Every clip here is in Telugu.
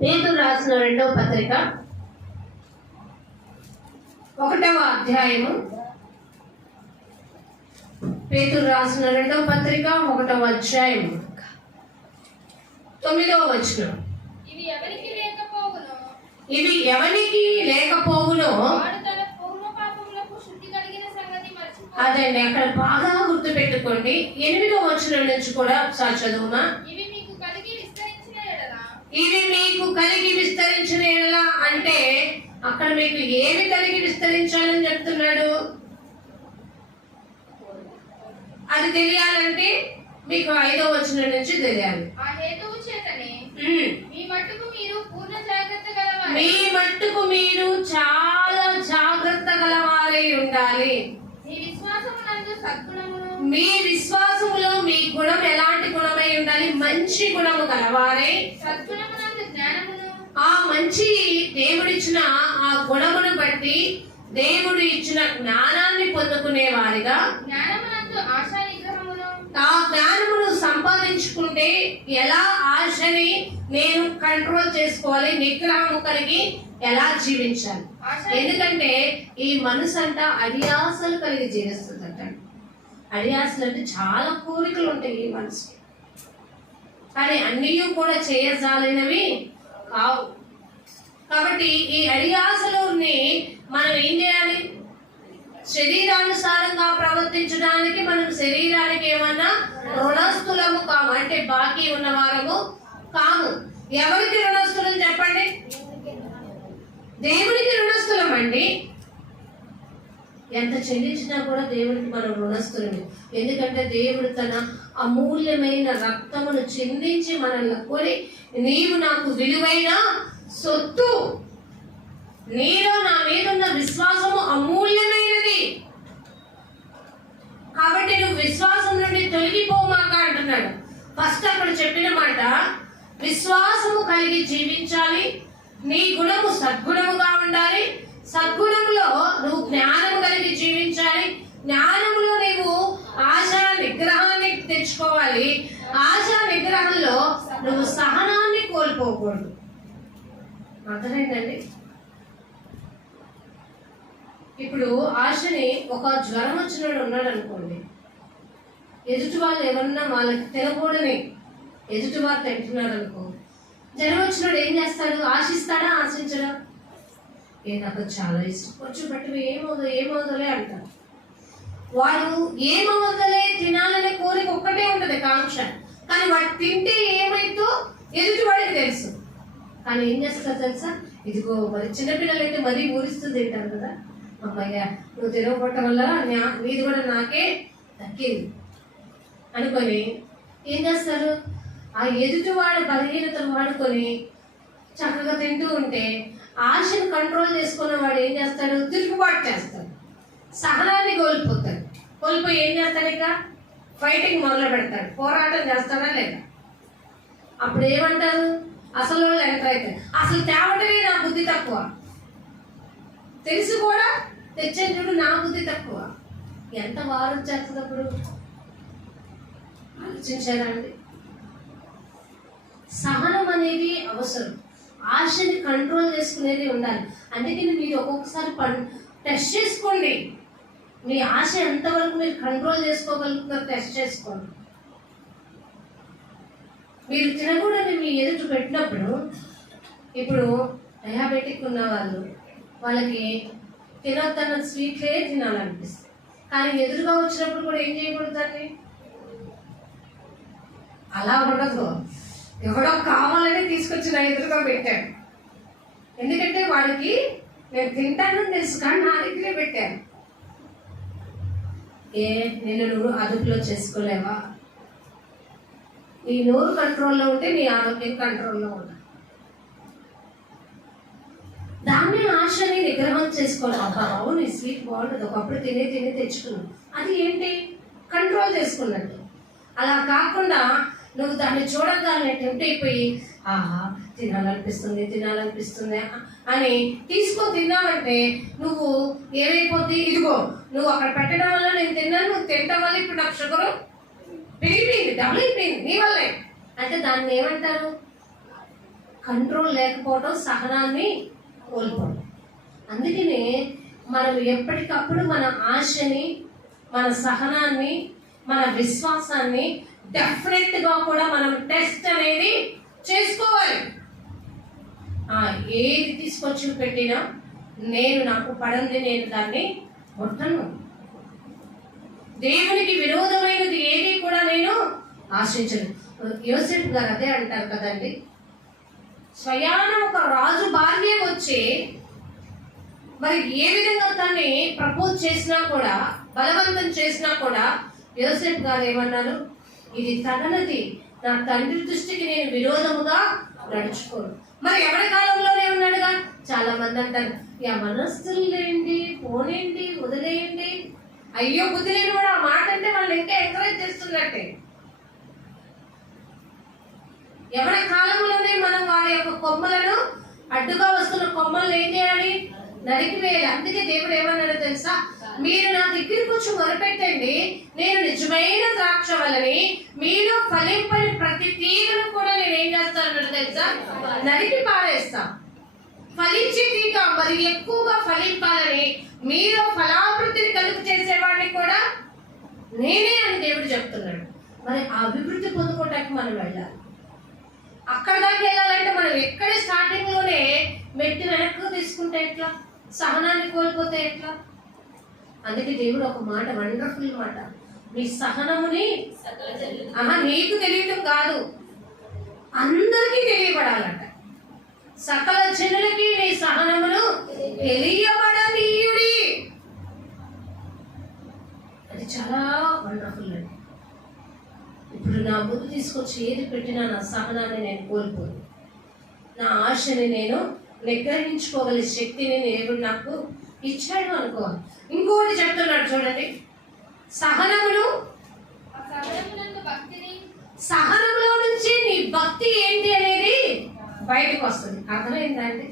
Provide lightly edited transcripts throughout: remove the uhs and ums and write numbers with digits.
పేతురు రాసిన రెండవ పత్రిక 1వ అధ్యాయము. పేతురు రాసిన రెండవ పత్రిక 1వ అధ్యాయము 9వ వచనం. ఇవి ఎవరికి లేకపోవునో అదండి, అక్కడ బాగా గుర్తు పెట్టుకోండి. 8వ వచనం నుంచి కూడా ఒకసారి చదువుమా. ఇవి మీకు కలిగి విస్తరించిన ఎడల అంటే అక్కడ మీకు ఏమి కలిగి విస్తరించాలని చెప్తున్నాడు? అది తెలియాలంటే మీకు 5వ వచనం నుంచి తెలియాలి. ఆ హేతువు చేతనే మీ మట్టుకు మీరు చాలా జాగ్రత్త గలవారై ఉండాలి. మీ విశ్వాసములో మీ గుణం ఎలాంటి గుణమై ఉండాలి? మంచి గుణము గలవారై, ఆ మంచి దేవుడిచ్చిన ఆ గుణమును బట్టి దేవుడు ఇచ్చిన జ్ఞానాన్ని పొందుకునే వారిగా, ఆ జ్ఞానమును సంపాదించుకుంటే ఎలా ఆశని నేను కంట్రోల్ చేసుకోవాలి, నిగ్రహము కలిగి ఎలా జీవించాలి. ఎందుకంటే ఈ మనసు అంట అడియాసలు కలిగి జీవిస్తుందంట. అడియాసలు అంటే చాలా కోరికలు ఉంటాయి ఈ మనసుకి, కానీ అన్నీ కూడా చేయజాలినవి కావు. కాబట్టి ఈ అడియాసలుని మనం ఏం చేయాలి? శరీరానుసారంగా ప్రవర్తించడానికి మనం శరీరానికి ఏమన్నా రుణస్థులము కాము, అంటే బాకీ ఉన్నవారము కాము. ఎవరికి రుణస్థులం చెప్పండి? దేవుడికి రుణస్థులం అండి. ఎంత చెల్లించినా కూడా దేవుడికి మనం రుణస్థులమే. ఎందుకంటే దేవుడు తన అమూల్యమైన రక్తమును చెందించి మనల్ని కొని, నీవు నాకు విలువైన సొత్తు, నీలో నా మీద ఉన్న విశ్వాసము అమూల్యమైనది, కాబట్టి నువ్వు విశ్వాసం నుండి తొలగిపోమాక అంటున్నాడు. ఫస్ట్ అక్కడ చెప్పిన మాట, విశ్వాసము కలిగి జీవించాలి, నీ గుణము సద్గుణముగా ఉండాలి, సద్గుణములో నువ్వు జ్ఞానము కలిగి జీవించాలి, జ్ఞానములో నీవు ఆశా నిగ్రహాన్ని తెచ్చుకోవాలి, ఆశా నిగ్రహంలో నువ్వు సహనాన్ని కోల్పోకూడదు. అర్థమైందండి? ఇప్పుడు ఆశని ఒక జ్వరం వచ్చినాడు ఉన్నాడు అనుకోండి, ఎదుటి వాళ్ళు ఎవరన్నా వాళ్ళకి తినకూడని ఎదుటి వారు తింటున్నాడు అనుకో, జ్వరం వచ్చినాడు ఏం చేస్తాడు? ఆశిస్తాడా? ఆశించడా? నాకు చాలా ఇష్టం, కొంచెం బట్టి ఏమవుదలే అంటారు. వాడు ఏమవుదలే తినాలనే కోరిక ఒక్కటే ఉంటది, కాంక్ష. కానీ వాడు తింటే ఏమైతో ఎదుటి వాడికి తెలుసు. కానీ ఏం చేస్తారు తెలుసా? ఇదిగో మరి చిన్నపిల్లలు అయితే మరీ ఊరిస్తుంది తింటారు కదా, అమ్మయ్యా నువ్వు తిరగబట్టడం వల్ల నీది కూడా నాకే దక్కింది అనుకొని ఏం చేస్తారు? ఆ ఎదుటివాడి బలహీనతను వాడుకొని చక్కగా తింటూ ఉంటే ఆశను కంట్రోల్ చేసుకున్న వాడు ఏం చేస్తాడు? తిరుగుబాటు చేస్తాడు, సహనాన్ని కోల్పోతాడు. కోల్పోయి ఏం చేస్తాడు? ఇక ఫైటింగ్ మొదలు పెడతాడు, పోరాటం చేస్తాడా లేదా? అప్పుడు ఏమంటారు? అసలు వాళ్ళు ఎంటర్ అవుతారు. అసలు తేవటమే నా బుద్ధి తక్కువ, తెలిసి కూడా తెచ్చేటప్పుడు నా బుద్ధి తక్కువ. ఎంత వారు వచ్చేస్తుంది అప్పుడు? ఆలోచించారా అండి? సహనం అనేది అవసరం, ఆశని కంట్రోల్ చేసుకునేది ఉండాలి. అందుకని మీరు ఒక్కొక్కసారి టెస్ట్ చేసుకోండి, మీ ఆశ ఎంతవరకు మీరు కంట్రోల్ చేసుకోగలుగుతారో టెస్ట్ చేసుకోండి. మీరు తినకూడని మీ ఎదుటి పెట్టినప్పుడు, ఇప్పుడు డయాబెటిక్ ఉన్న వాళ్ళకి తినొద్దన్న స్వీట్లే తినాలనిపిస్తుంది, కానీ ఎదురుగా వచ్చినప్పుడు కూడా ఏం చేయకూడదండి? అలా ఉండదు. ఎవడో కావాలని తీసుకొచ్చి నా ఎదురుగా పెట్టాను, ఎందుకంటే వాడికి నేను తింటానని తెలుసు, కానీ నా దగ్గరే పెట్టాను. నేను నువ్వు అదుపులో చేసుకోలేవా? నీ నోరు కంట్రోల్లో ఉంటే నీ ఆరోగ్యం కంట్రోల్లో ఉండాలి. దాన్ని ఆశని నిగ్రహం చేసుకోవాలి. అబ్బా అవును ఈ స్వీట్ బాగుంటుంది, ఒకప్పుడు తినే తెచ్చుకున్నావు, అది ఏంటి? కంట్రోల్ చేసుకున్నట్టు. అలా కాకుండా నువ్వు దాన్ని చూడగానే టెంప్ట్ అయిపోయి ఆహా తినాలనిపిస్తుంది అని తీసుకొని తిన్నావంటే నువ్వు ఏమైపోద్ది? ఇదిగో నువ్వు అక్కడ పెట్టడం వల్ల నేను తిన్నాను, నువ్వు తినడం వల్ల ఇప్పుడు నాకు షుగర్ పెరిగిపోయింది, డబుల్ అయిపోయింది నీ వల్లే. అంటే దాన్ని ఏమంటారు? కంట్రోల్ లేకపోవడం సహనాన్ని కోల్పోవడం. అందుకనే మనం ఎప్పటికప్పుడు మన ఆశని, మన సహనాన్ని, మన విశ్వాసాన్ని డెఫినెట్గా కూడా మనం టెస్ట్ అనేది చేసుకోవాలి. ఏది తీసుకొచ్చి పెట్టినా నాకు పడంది, నేను దాన్ని ముట్టను. దేవునికి విరోధమైనది ఏది కూడా నేను ఆశించను. యోసేపు గారు అదే అంటారు కదండి, స్వయాన ఒక రాజు భార్య వచ్చి మరి ఏ విధంగా తన్ని ప్రపోజ్ చేసినా కూడా, బలవంతం చేసినా కూడా యోసేపు గారు ఏమన్నారు, ఇది తగనది, నా తండ్రి దృష్టికి నేను విరోధముగా నడుచుకోను. మరి ఎవరి కాలంలోనే ఉన్నాడుగా. చాలా మంది అంటారు, మనస్తులేండి, పోనేంటి, వదిలేయండి. అయ్యో బుద్ధి లేని కూడా ఆ మాట అంటే వాళ్ళు ఇంకా ఎంకరేజ్ చేస్తున్నట్టే. ఎవరి కాలంలోనే మనం వారి యొక్క కొమ్మలను, అడ్డుగా వస్తున్న కొమ్మలను ఏం చేయాలి, నరికివేయాలి. అందుకే దేవుడు ఏమన్నాడో తెలుసా, మీరు నా దగ్గరికి వచ్చి మొదలుపెట్టండి, నేను నిజమైన ద్రాక్ష వలని మీలో ఫలింపని ప్రతి తీగను కూడా నేను ఏం చేస్తాను తెలుసా, నరికి పారేస్తా. ఫలించే తీగ మరి ఎక్కువగా ఫలింపాలని, మీలో ఫలాభివృద్ధిని కలుగు చేసేవాడిని కూడా నేనే అని దేవుడు చెప్తున్నాడు. మరి ఆ అభివృద్ధి పొందుకోవటానికి మనం వెళ్ళాలి. అక్కడ దాకా వెళ్ళాలంటే మనం ఎక్కడ స్టార్టింగ్ లోనే మెట్టి వెనక్కు తీసుకుంటే ఎట్లా, సహనాన్ని కోల్పోతే ఎట్లా? అందుకే దేవుడు ఒక మాట, వండర్ఫుల్ మాట, మీ సహనముని నీకు తెలియటం కాదు, అందరికీ తెలియబడాలంట. సకల జనులకి నీ సహనమును తెలియబడనీయుడి. అది చాలా వండర్ఫుల్ అండి. ఇప్పుడు నా ముందు తీసుకొచ్చి ఏది పెట్టినా నా సహనాన్ని నేను కోల్పోను. నా ఆశని నేను నిగ్రహించుకోగల శక్తిని దేవుడు నాకు ఇచ్చాడు అనుకోవాలి. ఇంకోటి చెప్తున్నాడు చూడండి, సహనమును, సహనంలో నుంచి నీ భక్తి ఏంటి అనేది బయటకు వస్తుంది. అర్థమైందండి?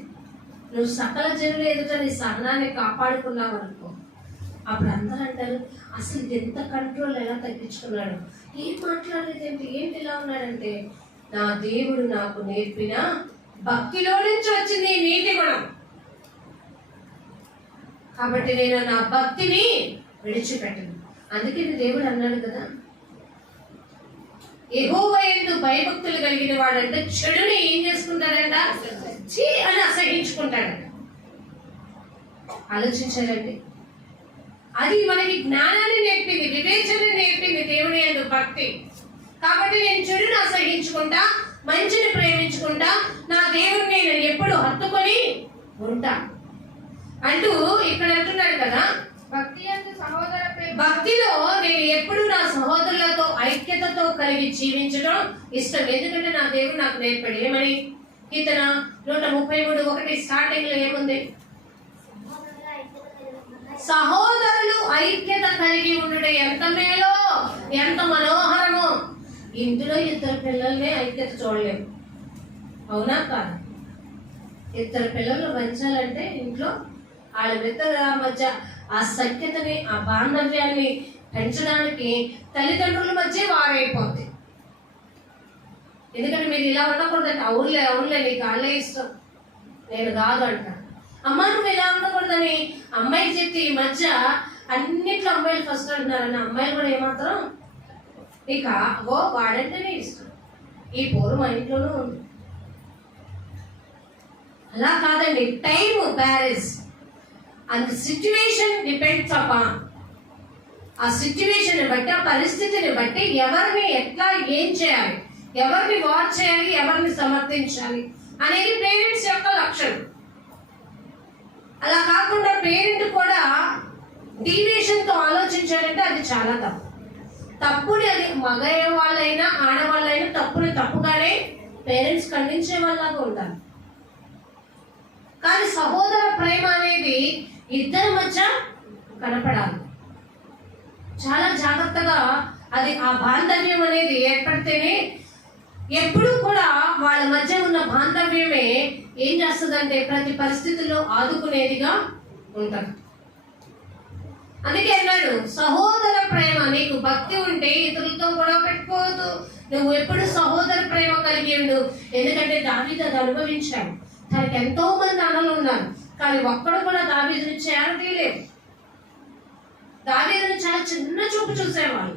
నువ్వు సకల జనులు ఎదుట నీ సహనాన్ని కాపాడుకున్నావు అనుకో, అప్పుడు అందరూ అంటారు, అసలు ఎంత కంట్రోల్ ఎలా తగ్గించుకున్నాడు, ఏం మాట్లాడలేదేంటి, ఏంటి ఇలా ఉన్నాడంటే, నా దేవుడు నాకు నేర్పిన భక్తిలో నుంచి వచ్చింది ఈ నీతి గుణం. కాబట్టి నేను నా భక్తిని విడిచిపెట్టను. అందుకే దేవుడు అన్నాడు కదా, యెహోవా యందు భయభక్తులు కలిగిన వాడంటే చెడుని ఏం చేసుకుంటాడంట, చీ అని అసహించుకుంటాడంట. ఆలోచించారండి, అది మనకి జ్ఞానాన్ని నేర్పింది, వివేచన నేర్పింది దేవుని యందు భక్తి. కాబట్టి నేను చెడుని అసహించుకుంటా, మంచిని ప్రేమించుకుంటా, నా దేవుడిని నేను ఎప్పుడు హత్తుకొని ఉంటా అంటూ ఇక్కడ అంటున్నాడు కదా. భక్తిలో నేను ఎప్పుడు నా సహోదరులతో ఐక్యతతో కలిగి జీవించడం ఇష్టం. ఎందుకంటే నా దేవుడు నాకు నేర్పాడు. ఏమని? కీర్తన 133:1 స్టార్టింగ్ లో ఏముంది? సహోదరులు ఐక్యత కలిగి ఉండడం ఎంత మేలో, ఎంత మనోహరమో. ఇందులో ఇద్దరు పిల్లల్ని ఐక్యత చూడలేము, అవునా కాదు? ఇద్దరు పిల్లలు పెంచాలంటే ఇంట్లో వాళ్ళిద్దరి మధ్య ఆ సఖ్యతని, ఆ బాంధవ్యాన్ని పెంచడానికి తల్లిదండ్రుల మధ్య వారైపోతుంది. ఎందుకంటే మీరు ఇలా ఉండకూడదంటే, అవునులే నీకు వాళ్ళే ఇష్టం, నేను కాదు అంట. అమ్మ నువ్వు ఇలా ఉండకూడదని అమ్మాయికి చెప్తే ఈ మధ్య అన్నిట్లో అమ్మాయిలు ఫస్ట్ అంటున్నారని అమ్మాయిలు కూడా ఏమాత్రం ఇక వాడంటేనే ఇష్టం, ఈ పోరు మా ఇంట్లోనూ ఉంది. అలా కాదండి, time barrens and situation depends upon. ఆ సిచ్యువేషన్ బట్టి, ఆ పరిస్థితిని బట్టి ఎవరిని ఎట్లా ఏం చేయాలి, ఎవరిని వాచ్ చేయాలి, ఎవరిని సమర్థించాలి అనేది పేరెంట్స్ యొక్క లక్షణం. అలా కాకుండా పేరెంట్ కూడా డీవియేషన్ తో ఆలోచించారంటే అది చాలా తప్పుని, అది మగ వాళ్ళైనా ఆడవాళ్ళైనా తప్పుని తప్పుగానే పేరెంట్స్ ఖండించే వాళ్ళగా ఉండాలి. కానీ సహోదర ప్రేమ అనేది ఇద్దరి మధ్య కనపడాలి. చాలా జాగ్రత్తగా అది ఆ బాంధవ్యం అనేది ఏర్పడితేనే, ఎప్పుడు కూడా వాళ్ళ మధ్య ఉన్న బాంధవ్యమే ఏం చేస్తుందంటే ప్రతి పరిస్థితుల్లో ఆదుకునేదిగా ఉంటుంది. అందుకే అన్నాడు, సహోదర ప్రేమ, నీకు భక్తి ఉంటే ఇతరులతో గొడవ పెట్టుకోవద్దు, నువ్వు ఎప్పుడు సహోదర ప్రేమ కలిగి ఉండు. ఎందుకంటే దావీదు అది అనుభవించాడు. తనకి ఎంతో మంది అన్నలు ఉన్నారు, కానీ ఒక్కడు కూడా దావీదుని చేరదీయలేదు. దావీదుని చాలా చిన్న చూపు చూసేవాళ్ళు.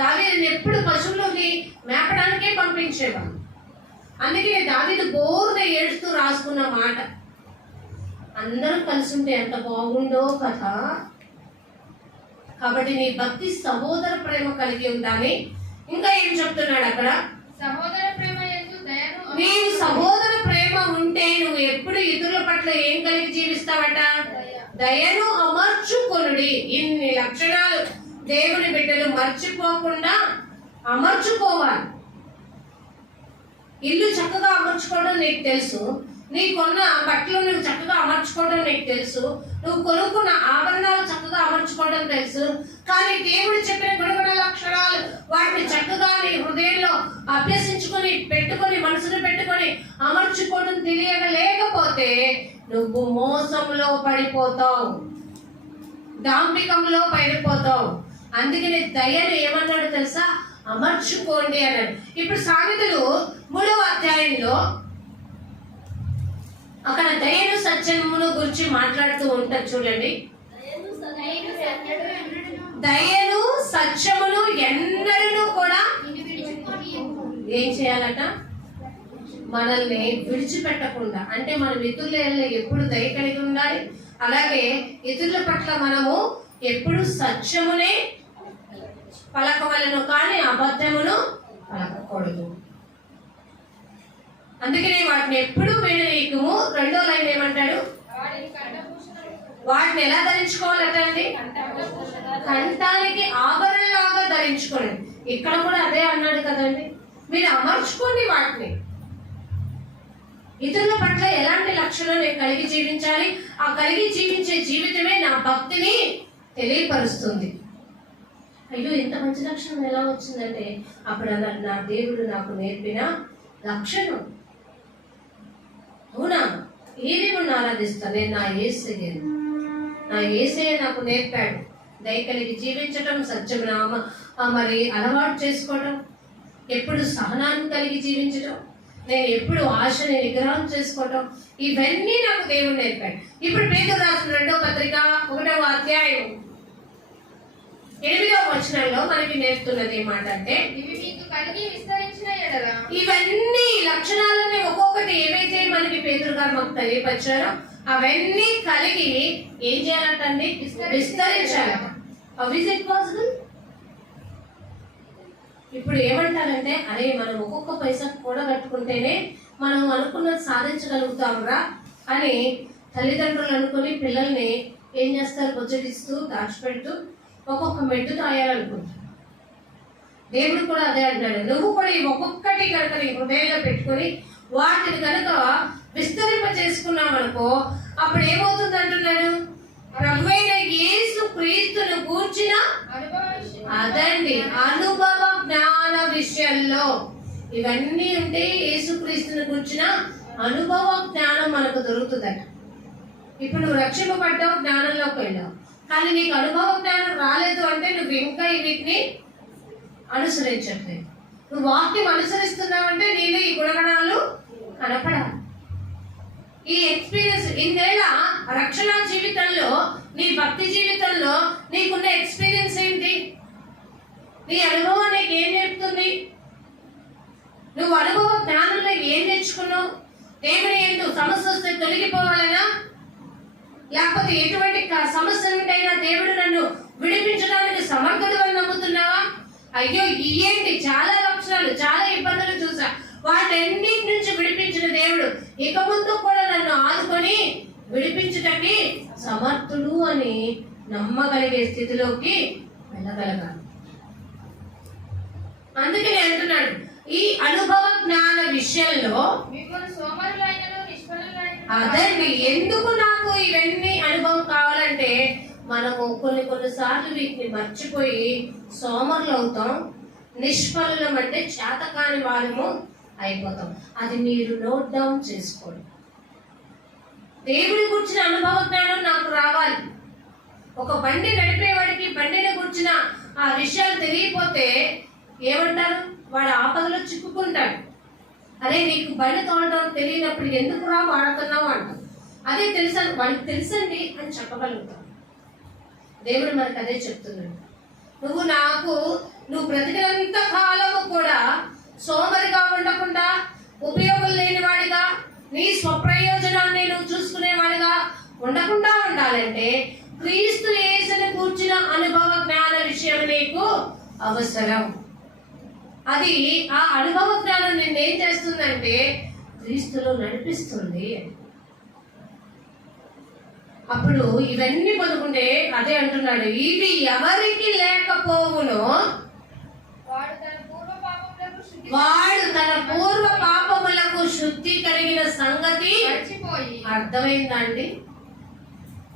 దావీదుని ఎప్పుడు పశువులోకి మేపడానికే పంపించేవాళ్ళు. అందుకే దావీదు బోరుగా ఏడుస్తూ రాసుకున్న మాట, అందరం కలిసి ఉంటే ఎంత బాగుండో కదా. కాబట్టి నీ భక్తి సహోదర ప్రేమ కలిగి ఉండాలి. ఇంకా ఏం చెప్తున్నాడు అక్కడ? సహోదర ప్రేమ యందు దయను నీవు సహోదర ప్రేమ ఉంటే నువ్వు ఎప్పుడు ఇతరుల పట్ల ఏం కలిగి జీవిస్తావట? దయను అమర్చుకొనుడి. ఇన్ని లక్షణాలు దేవుని బిడ్డలు మర్చిపోకుండా అమర్చుకోవాలి. ఇల్లు చక్కగా అమర్చుకోవడం నీకు తెలుసు, నీ కొన్న బట్టలు నువ్వు చక్కగా అమర్చుకోవడం నీకు తెలుసు, నువ్వు కొనుక్కున్న ఆభరణాలు చక్కగా అమర్చుకోవడం తెలుసు. కానీ దేవుడు చెప్పిన గుణగుణ లక్షణాలు వాటిని చక్కగా నీ హృదయంలో అభ్యసించుకొని పెట్టుకొని మనసును పెట్టుకొని అమర్చుకోవడం తెలియలేకపోతే నువ్వు మోసంలో పడిపోతావు, దాంపికంలో పడిపోతావు. అందుకని దయను ఏమన్నాడు తెలుసా? అమర్చుకోండి అన్నాడు. ఇప్పుడు సామెతలు 3వ అధ్యాయంలో అక్కడ దయను సత్యమును గురించి మాట్లాడుతూ ఉంటారు చూడండి. దయను సత్యమును ఎన్నడూ కూడా ఏం చేయాలట? మనల్ని విడిచిపెట్టకుండా. అంటే మనం ఇతరుల ఎప్పుడు దయ కలిగి ఉండాలి, అలాగే ఇతరుల పట్ల మనము ఎప్పుడు సత్యమునే పలకవలను, కానీ అబద్ధమును పలకకూడదు. అందుకనే వాటిని ఎప్పుడు విననీయకము. 2వ లైన్ ఏమంటాడు? వాటిని ఎలా ధరించుకోవాలట అండి? కంఠానికి ఆభరణలాగా ధరించుకోండి. ఇక్కడ కూడా అదే అన్నాడు కదండి. మీరు అమర్చుకోండి వాటిని. ఇతరుల పట్ల ఎలాంటి లక్షణాలు నేను కలిగి జీవించాలి, ఆ కలిగి జీవించే జీవితమే నా భక్తిని తెలియపరుస్తుంది. అయ్యో ఇంత మంచి లక్షణం ఎలా వచ్చిందంటే అప్పుడు అన్నాడు, నా దేవుడు నాకు నేర్పిన లక్షణం. అవునా, ఏ దేవుడిని ఆరాధిస్తాను నేను? నా యేసే నాకు నేర్పాడు. దయ కలిగి జీవించటం, సత్యమున మరి అలవాటు చేసుకోవడం, ఎప్పుడు సహనాన్ని కలిగి జీవించటం, నేను ఎప్పుడు ఆశని నిగ్రహం చేసుకోవటం, ఇవన్నీ నాకు దేవుడు నేర్పాడు. ఇప్పుడు పేతురు రాసిన 2వ పత్రిక 1వ అధ్యాయం 8వ వచనంలో మనకి నేర్పుతున్నది ఏమాట అంటే, ఇవి మీకు కలిగి విస్తరించిన ఎడల, ఇవన్నీ లక్షణాలన్నీ ఒక్కొక్కటి ఏవైతే మనకి పేతురు గారు మాకు తెలియపరిచారో అవన్నీ కలిగి ఏం చేయాలంటండి? విస్తరించాలి. How is it possible? ఇప్పుడు ఏమంటారంటే, అరే మనం ఒక్కొక్క పైసా కూడా కట్టుకుంటేనే మనం అనుకున్నది సాధించగలుగుతాంరా అని తల్లిదండ్రులు అనుకుని పిల్లల్ని ఏం చేస్తారు? బుజ్జగిస్తూ దాచిపెడుతూ ఒక్కొక్క మెట్టు తాయాలనుకుంటారు. దేవుడు కూడా అదే అంటాడు. నువ్వు కూడా ఈ ఒక్కొక్కటి కనుక నీ హృదయంలో పెట్టుకొని వాటిని కనుక విస్తరింప చేసుకున్నామనుకో, అప్పుడు ఏమవుతుంది అంటున్నాడు? ప్రభువైన యేసు క్రీస్తును కూర్చిన అదండి అనుభవ జ్ఞాన విషయంలో ఇవన్నీ ఉంటే యేసుక్రీస్తుని కూర్చిన అనుభవ జ్ఞానం మనకు దొరుకుతుందట. ఇప్పుడు నువ్వు రక్షింపబడ్డావు, జ్ఞానంలోకి వెళ్ళావు, కానీ నీకు అనుభవ జ్ఞానం రాలేదు అంటే నువ్వు ఇంకా వీటిని అనుసరించట్లేదు. నువ్వు వాక్యం అనుసరిస్తున్నావంటే నీలో ఈ గుణగణాలు కనపడాలి. ఈ ఎక్స్పీరియన్స్ ఇన్నేళ్ళ రక్షణ జీవితంలో, నీ భక్తి జీవితంలో నీకున్న ఎక్స్పీరియన్స్ ఏంటి? నీ అనుభవం నీకు ఏం నేర్పుతుంది? నువ్వు అనుభవ జ్ఞానంలో ఏం నేర్చుకున్నావు? దేవుని ఏంటో సమస్య వస్తే తొలగిపోవాలనా, లేకపోతే ఎటువంటి సమస్య నుండైనా దేవుడు నన్ను విడిపించడానికి సమర్థుడు అని నమ్ముతున్నావా? అయ్యో ఏంటి, చాలా లక్షణాలు, చాలా ఇబ్బందులు చూసా, వాటన్నిటి నుంచి విడిపించిన దేవుడు ఇక ముందు కూడా నన్ను ఆదుకొని విడిపించటానికి సమర్థుడు అని నమ్మగలిగే స్థితిలోకి వెళ్ళగలగాలి. అందుకని అంటున్నాడు, ఈ అనుభవ జ్ఞాన విషయంలో అదండి. ఎందుకు నాకు ఇవన్నీ అనుభవం కావాలంటే మనము కొన్నిసార్లు వీటిని మర్చిపోయి సోమరులు అవుతాం, నిష్ఫలం అంటే చేతకాని వారము అయిపోతాం. అది మీరు నోట్ డౌన్ చేసుకోండి. దేవుడి గురించిన అనుభవ జ్ఞానం నాకు రావాలి. ఒక బండి నడిపేవాడికి బండిని గురించిన ఆ విషయాలు తెలియపోతే ఏమంటారు? వాడు ఆపదలో చిక్కుకుంటాడు. అరే నీకు బండి తోడడం తెలియనప్పుడు ఎందుకు రా వాడుతున్నావు అంటాం. అదే తెలుసా వాడికి తెలుసండి అని చెప్పగలుగుతాం. దేవుడు మనకు అదే చెప్తున్నాడు. నువ్వు బ్రతికినంత కాలము కూడా సోమరిగా ఉండకుండా, ఉపయోగం లేనివాడిగా, నీ స్వప్రయోజనాన్ని నువ్వు చూసుకునేవాడిగా ఉండకుండా ఉండాలంటే క్రీస్తు యేసుని కూర్చిన అనుభవ జ్ఞాన విషయం నీకు అవసరం. అది ఆ అనుభవ జ్ఞానం నిన్నేం చేస్తుందంటే క్రీస్తులో నడిపిస్తుంది. అప్పుడు ఇవన్నీ పొందుకుంటే అదే అంటున్నాడు, ఇవి ఎవరికి లేకపోవునో వాడు తన పూర్వ పాపములకు శుద్ధి కలిగిన సంగతి అర్థమైందండి.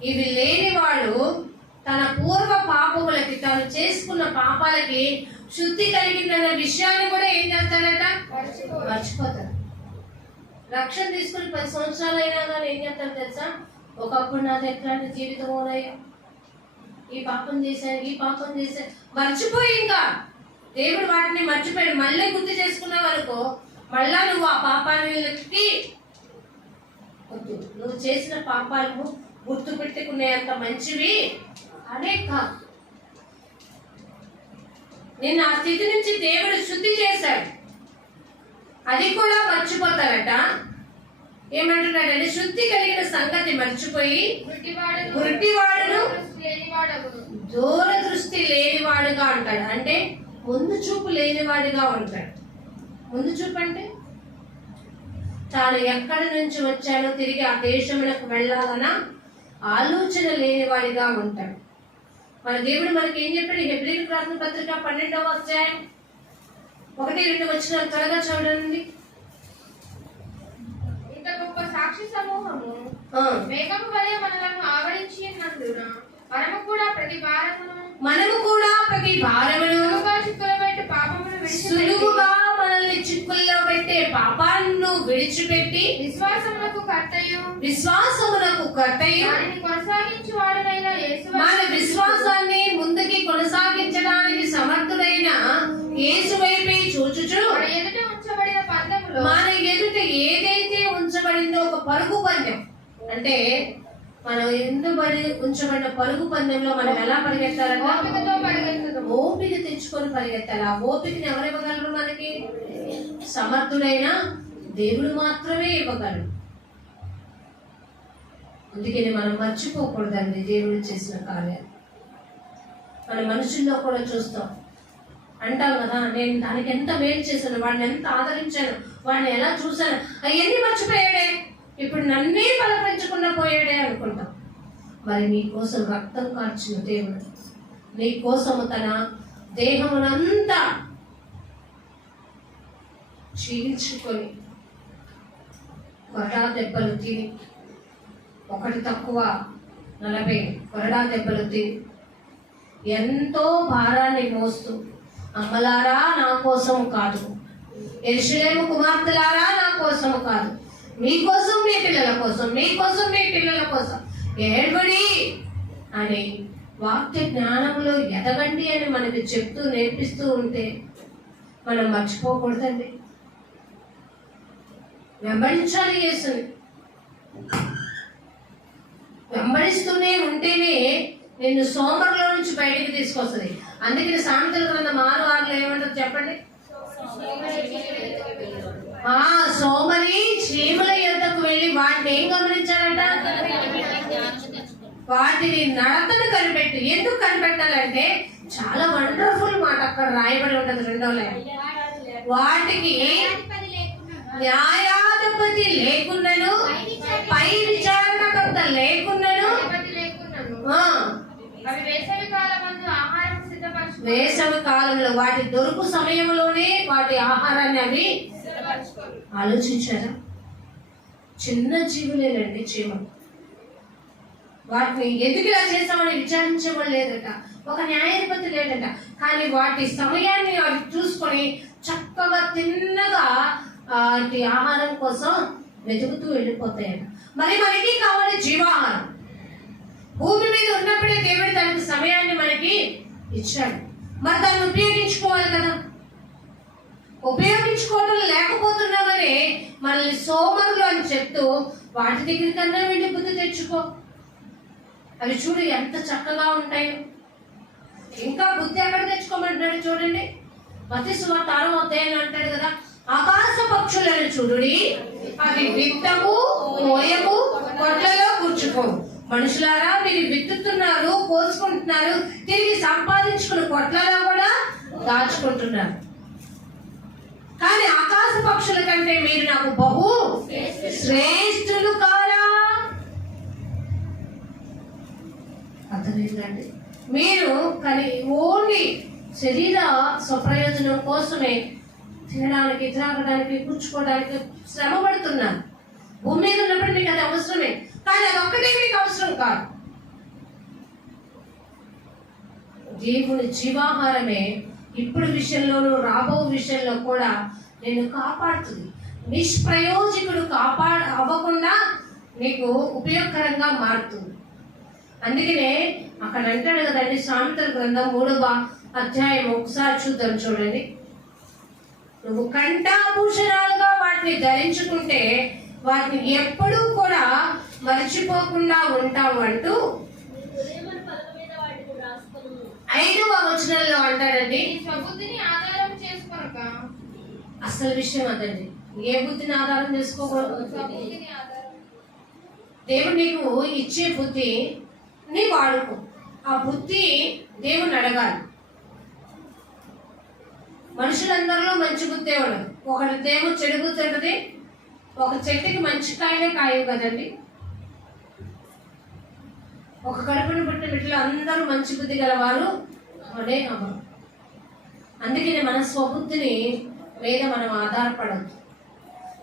ఇవి లేనివాడు తన పూర్వ పాపములకి, తను చేసుకున్న పాపాలకి శుద్ధి కలిగిందన్న విషయాన్ని కూడా ఏం చేస్తాడట? మర్చిపోతాడు. రక్షణ తీసుకుని 10 సంవత్సరాలు అయినా కానీ ఏం చేస్తాడు తెలుసా? ఒకప్పుడు నాది ఎట్లాంటి జీవితం ఉన్నాయో, ఈ పాపం చేశాను మర్చిపోయి, ఇంకా దేవుడు వాటిని మర్చిపోయాడు. మళ్ళీ గుర్తు చేసుకున్నావు అనుకో, మళ్ళా నువ్వు ఆ పాపాలకి వద్దు. నువ్వు చేసిన పాపాలను గుర్తు పెట్టుకునేంత మంచివి అనే కాదు. నిన్ను ఆ స్థితి నుంచి దేవుడు శుద్ధి చేశాడు. అది కూడా మర్చిపోతారట. ఏమంటున్నాడంటే శుద్ధి కలిగిన సంగతి మర్చిపోయి గుడ్డివాడును దూరదృష్టి లేనివాడుగా ఉంటాడు. అంటే ముందు చూపు లేనివాడిగా ఉంటాడు. ముందు చూపు అంటే తాను ఎక్కడి నుంచి వచ్చానో తిరిగి ఆ దేశములకు వెళ్ళాలన్న ఆలోచన లేనివాడిగా ఉంటాడు. మన దేవుడు మనకి ఏం చెప్పాడు? హెబ్రీయులకు రాసిన పత్రిక 12వ అధ్యాయం 1-2 వచనాలు త్వరగా చూడండి. ఇంత గొప్ప సాక్షి సమూహము మేఘము వలె మనలను ఆవరించినందున మనము కూడా ప్రతి భారమును సులువుగా మనల్ని చిక్కుల్లో పెట్టే పాపాలను విడిచిపెట్టి విశ్వాసమునకు కర్తయు మన విశ్వాసాన్ని ముందుకి కొనసాగించడానికి సమర్థుడైన యేసు వైపే చూచుచు మన ఎదుట ఏదైతే ఉంచబడిందో ఒక పరుగు పందెం. అంటే మనం ఉంచబడిన పరుగు పందెంలో మనం ఎలా పరిగెత్తాలంటే ఓపిక తెచ్చుకొని పరిగెత్తాలి. ఆ ఓపికని ఎవరు ఇవ్వగలరు? మనకి సమర్థుడైన దేవుడు మాత్రమే ఇవ్వగలరు. అందుకని మనం మర్చిపోకూడదండి దేవుడు చేసిన కార్యాలు. మన మనుషుల్లో కూడా చూస్తాం, అంటాం కదా, నేను దానికి ఎంత మేలు చేశాను, వాడిని ఎంత ఆదరించాను, వాడిని ఎలా చూశాను, అవన్నీ మర్చిపోయాడే, ఇప్పుడు నన్నే బలపరచకుండా పోయాడే అనుకుంటాం. మరి నీ కోసం రక్తం కార్చిన దేవుడు నీ కోసము తన దేహమునంతా క్షీణించుకొని కొరడా దెబ్బలు తిని, ఒకటి తక్కువ 40 కొరడా దెబ్బలు తిని ఎంతో భారాన్ని మోస్తూ, అమ్మలారా నా కోసము కాదు, యెరూషలేము కుమార్తెలారా నా కోసము కాదు, మీకోసం మీ పిల్లల కోసం ఏడ్బడి అని వాక్య జ్ఞానంలో ఎదగండి అని మనకి చెప్తూ నేర్పిస్తూ ఉంటే మనం మర్చిపోకూడదండి. వెంబడించాలి యేసుని. వెంబడిస్తూనే ఉంటేనే నిన్ను సోమరులో నుంచి బయటికి తీసుకొస్తుంది. అందుకని సామెతల గ్రంథం 6:6 ఏమంటారు చెప్పండి? సోమరి చీమల యొద్దకు వెళ్ళి వాటిని ఏం గమనించాలంట? వాటిని నడతను కనిపెట్టు. ఎందుకు కనిపెట్టాలంటే చాలా వండర్ఫుల్ మాట అక్కడ రాయబడి ఉంటుంది 2వ లైన్. వాటికి న్యాయాధిపతి లేకున్నను, పై విచారణకర్త లేకున్నను, వేసవి కాలంలో వాటి దొరుకు సమయంలోనే వాటి ఆహారాన్ని అవి ఆలోచించారా? చిన్న జీవులేనండి చీమలు. వాటిని ఎందుకు ఇలా చేస్తామని విచారించడం లేదట, ఒక న్యాయాధిపతి లేదట. కానీ వాటి సమయాన్ని అవి చూసుకొని చక్కగా తిన్నగా వాటి ఆహారం కోసం వెతుకుతూ వెళ్ళిపోతాయట. మరి మనకి కావాలి జీవాహారం. భూమి మీద ఉన్నప్పుడే దేవుడు తనకి సమయాన్ని మనకి ఇచ్చాడు. మరి దాన్ని ఉపయోగించుకోవాలి కదా. ఉపయోగించుకోవడం లేకపోతున్నామని మనల్ని సోమరులు అని చెప్తూ వాటి దగ్గర కన్నా వెళ్ళి బుద్ధి తెచ్చుకో. అవి చూడు ఎంత చక్కగా ఉంటాయో. ఇంకా బుద్ధి ఎక్కడ తెచ్చుకోమంటున్నాడు చూడండి. మత్తయి సువార్త 6వ అధ్యాయం అంటాడు కదా, ఆకాశ పక్షులను చూడుడి, అవి విత్తము కోయము కొట్లలో కూర్చుకోవు. మనుషులారా మీరు విత్తుతున్నారు, కోసుకుంటున్నారు, తిరిగి సంపాదించుకుని కొట్లలో కూడా దాచుకుంటున్నారు. కానీ ఆకాశ పక్షుల కంటే మీరు నాకు బహు శ్రేష్ఠులు కారా? అర్థమైందండి? మీరు కానీ ఓన్లీ శరీర స్వప్రయోజనం కోసమే తినడానికి, త్రాగడానికి, కూర్చుకోవడానికి శ్రమ పడుతున్నారు. భూమి మీద ఉన్నప్పుడు మీకు అది అవసరమే, కానీ అది ఒక్కటే మీకు అవసరం కాదు. దేవుని జీవాహారమే ఇప్పుడు విషయంలోనూ రాబో విషయంలో కూడా నేను కాపాడుతుంది. నిష్ప్రయోజకుడు అవ్వకుండా నీకు ఉపయోగకరంగా మారుతుంది. అందుకనే అక్కడ అంటాడు కదండి, సామెతల గ్రంథం 3వ అధ్యాయం ఒకసారి చూద్దాం చూడండి. నువ్వు కంఠాభూషణాలుగా వాటిని ధరించుకుంటే వాటిని ఎప్పుడూ కూడా మర్చిపోకుండా ఉంటావు అంటూ 5వ వచనంలో అంటాడండి, స్వబుద్ధిని ఆధారం చేసుకొనక. అసలు విషయం అదండి. ఏ బుద్ధిని ఆధారం చేసుకోకూడదు. దేవుడు నీకు ఇచ్చే బుద్ధి నీ వాడుకో. ఆ బుద్ధి దేవుని అడగాలి. మనుషులందరిలో మంచి బుద్ధి ఉండదు. ఒకటి దేవుడు చెడు బుద్ధి ఉంటుంది. ఒక చెట్టుకి మంచి కాయలే కాయవు కదండి. ఒక కడుపును పుట్టిన బిడ్డలు అందరూ మంచి బుద్ధి గలవారు అనే అవ్వరు. అందుకని మన స్వబుద్ధిని మీద మనం ఆధారపడద్దు.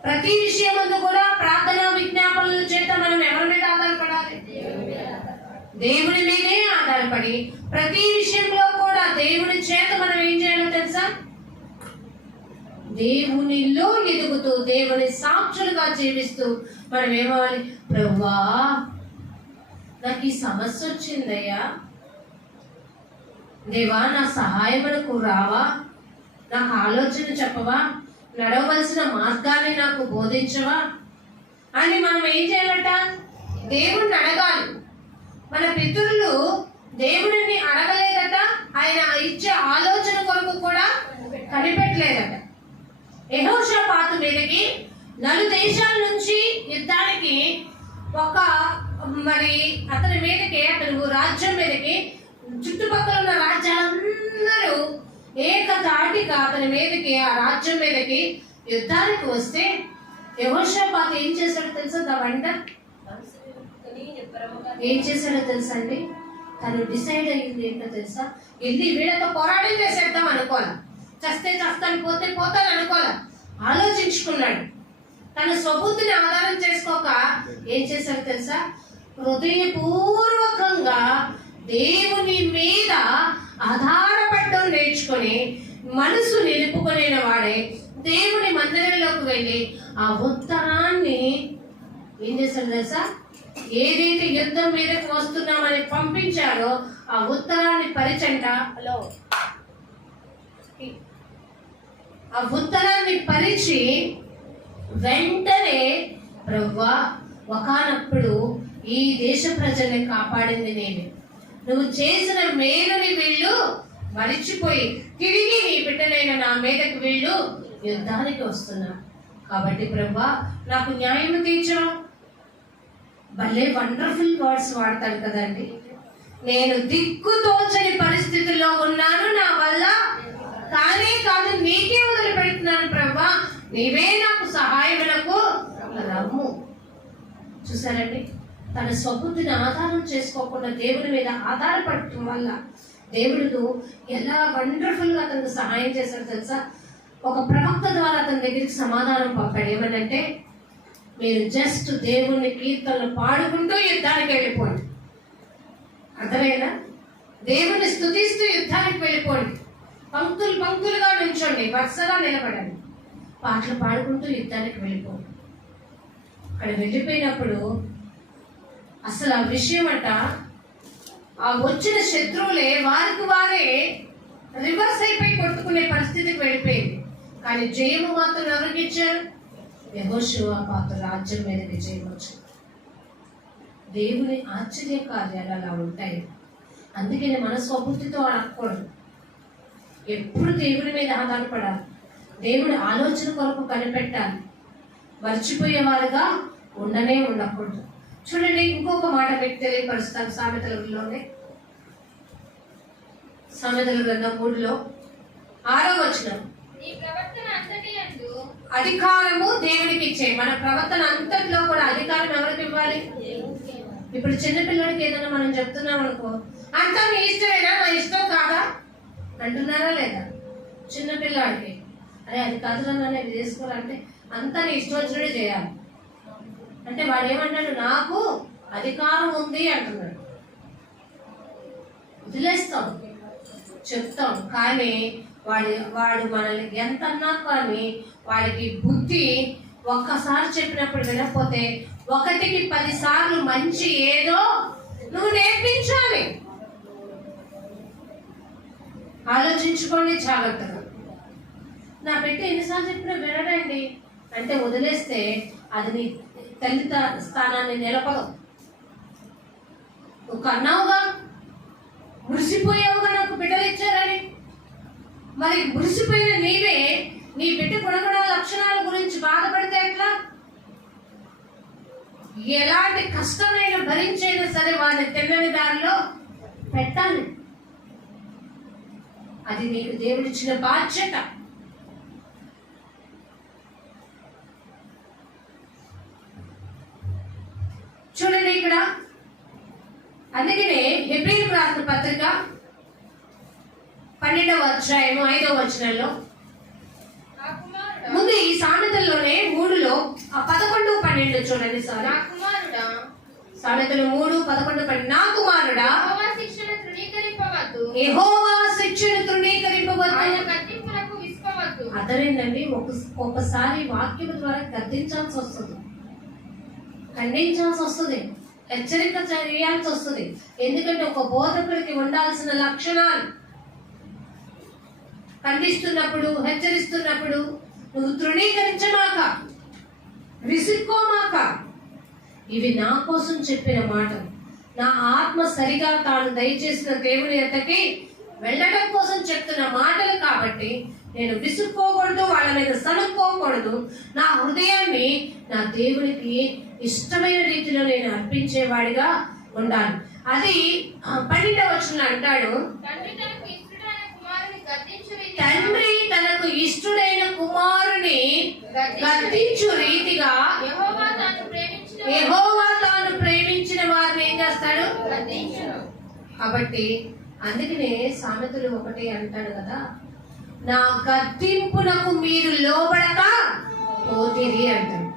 ప్రతి విషయమందు కూడా ప్రార్థన విజ్ఞాపనల చేత మనం ఎవరి మీద ఆధారపడాలి? దేవుని మీదే ఆధారపడి ప్రతి విషయంలో కూడా దేవుని చేత మనం ఏం చేయాలో తెలుసా? దేవునిలో ఎదుగుతూ దేవుని సాక్షులుగా జీవిస్తూ మనం ఏమవ్వాలి? ప్రభువా నాకు ఈ సమస్య వచ్చిందయ్యా, దేవా నా సహాయమునకు రావా, నాకు ఆలోచన చెప్పవా, నడవలసిన మార్గాన్ని నాకు బోధించవా అని మనం ఏం చేయాలట? దేవుణ్ణి అడగాలి. మన పితరులు దేవుడిని అడగలేదట, ఆయన ఇచ్చే ఆలోచన కొరకు కూడా కనిపెట్టలేదట. యెహోషాపాతు మీదకి 4 దేశాల నుంచి యుద్ధానికి అతని మీదకి, అతని రాజ్యం మీదకి చుట్టుపక్కల ఉన్న రాజ్యాలందరూ ఏకతాటిగా అతని మీదకి, ఆ రాజ్యం మీదకి యుద్ధానికి వస్తే యెహోషాపాతు ఏం చేశాడో తెలుసా? ఏం చేశాడో తెలుసా అండి? తను డిసైడ్ అయ్యింది ఏంటో తెలుసా? వెళ్ళి వీళ్ళతో పోరాటం చేసేద్దాం అనుకోవాలి. చస్తే చస్తాను, పోతే పోతాను అనుకోవాలి. ఆలోచించుకున్నాడు. తన స్వబుద్ధిని ఆధారం చేసుకోక ఏం చేశాడు తెలుసా? హృదయపూర్వకంగా దేవుని మీద ఆధారపడడం నేర్చుకొని మనసు నిలుపుకునే వాడే దేవుని మందిరంలోకి వెళ్ళి ఆ ఉత్తరాన్ని ఏం చేశాడు తెలుసా? ఏదైతే యుద్ధం మీదకి వస్తున్నామని పంపించాడో ఆ ఉత్తరాన్ని పరిచి వెంటనే ప్రభువా ఒకానప్పుడు ఈ దేశ ప్రజల్ని కాపాడింది నేను, నువ్వు చేసిన మేలుని వీళ్ళు మరిచిపోయి తిరిగి నీ బిడ్డలైన నా మీదకి వీళ్ళు యుద్ధానికి వస్తున్నారు. కాబట్టి ప్రభువా నాకు న్యాయం తీర్చడం. భలే వండర్ఫుల్ వర్డ్స్ వాడతాడు కదండి. నేను దిక్కుతోచని పరిస్థితుల్లో ఉన్నాను, నా వల్ల కానే కాదు, నీకే వదిలిపెడుతున్నాను ప్రభువా, నీవే నాకు సహాయములకు రమ్ము. చూసారండి, తన స్వబుద్ధిని ఆధారం చేసుకోకుండా దేవుని మీద ఆధారపడటం వల్ల దేవుడు ఎలా వండర్ఫుల్గా అతనికి సహాయం చేశాడు తెలుసా? ఒక ప్రవక్త ద్వారా అతని దగ్గరికి సమాధానం పంపాడు. ఏమనంటే, మీరు జస్ట్ దేవుని కీర్తనలు పాడుకుంటూ యుద్ధానికి వెళ్ళిపోండి. అర్థమైనా? దేవుని స్తుతిస్తూ యుద్ధానికి వెళ్ళిపోండి. పంక్తులుగా నిల్చోండి, వరుసగా నిలబడండి, పాటలు పాడుకుంటూ యుద్ధానికి వెళ్ళిపోండి. అక్కడ వెళ్ళిపోయినప్పుడు అసలు ఆ విషయం అంట, ఆ వచ్చిన శత్రువులే వారికి వారే రివర్స్ అయిపోయి కొట్టుకునే పరిస్థితికి వెళ్ళిపోయింది. కానీ జయము మాత్రం ఎవరికి ఇచ్చారు? యెహోషువ పాత్ర రాజ్యం మీద విజయం వచ్చింది. దేవుని ఆశ్చర్య కార్యాలు అలా ఉంటాయి. అందుకని మన స్వబుద్ధితో అడగకూడదు. ఎప్పుడు దేవుని మీద ఆధారపడాలి. దేవుడి ఆలోచన కొరకు కనిపెట్టాలి. మర్చిపోయేవారుగా ఉండకూడదు. చూడండి, ఇంకొక మాట మీకు తెలియపరుస్తాను. సామెతలలోనే సామెతల గ్రంథం 3లో 6వ వచనం, అధికారము దేవునికి ఇచ్చే. మన ప్రవర్తన అంతట్లో కూడా అధికారం ఎవరికి ఇవ్వాలి? ఇప్పుడు చిన్నపిల్లడికి ఏదైనా మనం చెప్తున్నాం అనుకో, అంతా నీ ఇష్టమేనా, నా ఇష్టం కాదా అంటున్నారా లేదా? చిన్నపిల్లాడికి అరే అది కథలనే చేసుకోవాలంటే అంతా నీ ఇష్టం వచ్చినట్టు చేయాలి అంటే వాడు ఏమన్నాడు? నాకు అధికారం ఉంది అంటున్నాడు. వదిలేస్తాం, చెప్తాం, కానీ వాడు మనల్ని ఎంత అన్నా కానీ వాడికి బుద్ధి ఒక్కసారి చెప్పినప్పుడు వినకపోతే 1కి 10 సార్లు మంచి ఏదో నువ్వు నేర్పించాలి. ఆలోచించుకోండి జాగ్రత్తగా. నా బిడ్డ ఎన్నిసార్లు చెప్పినా వినడండి అంటే వదిలేస్తే అది నీ తల్లి స్థానాన్ని నిలపదు. నువ్వు కన్నావుగా, మురిసిపోయావుగా నాకు బిడ్డలు ఇచ్చారని. మరి మురిసిపోయిన నీవే నీ బిడ్డ గుణగుణ లక్షణాల గురించి బాధపడితే ఎట్లా? ఎలాంటి కష్టమైనా భరించైనా సరే వారిని తెల్లని దారిలో పెట్టాలి. అది నీకు దేవుడిచ్చిన బాధ్యత. చూడండి ఇక్కడ, అందుకనే హెబ్రీయులకు రాసిన పత్రిక 12వ అధ్యాయము 5వ వచనంలో ముందు ఈ సామెతల్లోనే 3లో 11, 12 చూడండి. సారీ, సామెతలు 3, 11, 12. నా కుమారుడా, యెహోవా శిక్షను తృణీకరింపవద్దు. అతనేంటండి, ఒక్కసారి వాక్యం ద్వారా గద్దించాల్సి వస్తుంది, ఖండించాల్సి వస్తుంది, హెచ్చరిక చేయాల్సి వస్తుంది. ఎందుకంటే ఒక బోధకుడికి ఉండాల్సిన లక్షణాలు ఖండిస్తున్నప్పుడు, హెచ్చరిస్తున్నప్పుడు నువ్వు తృణీకరించమాక, విసుక్కోమాక. ఇవి నా కోసం చెప్పిన మాటలు. నా ఆత్మ సరిగా తాను దయచేసిన దేవుని యొద్దకి వెళ్ళడం కోసం చెప్తున్న మాటలు కాబట్టి నేను విసుక్కోకూడదు, వాళ్ళ మీద సనుక్కోకూడదు. నా హృదయాన్ని నా దేవునికి ఇష్టమైన రీతిలో నేను అర్పించేవాడిగా ఉండాలి. అది 12వ వచనంలో అంటాడు, తండ్రి తనకు ఇష్టడైన కుమారుని గద్దించు రీతిగా యెహోవా తాను ప్రేమించిన వారిని ఏం చేస్తాడు? కాబట్టి అందుకనే సామెతలు 1 అంటాడు కదా, నా గద్దింపునకు మీరు లోబడక పోతిరి అంటాడు.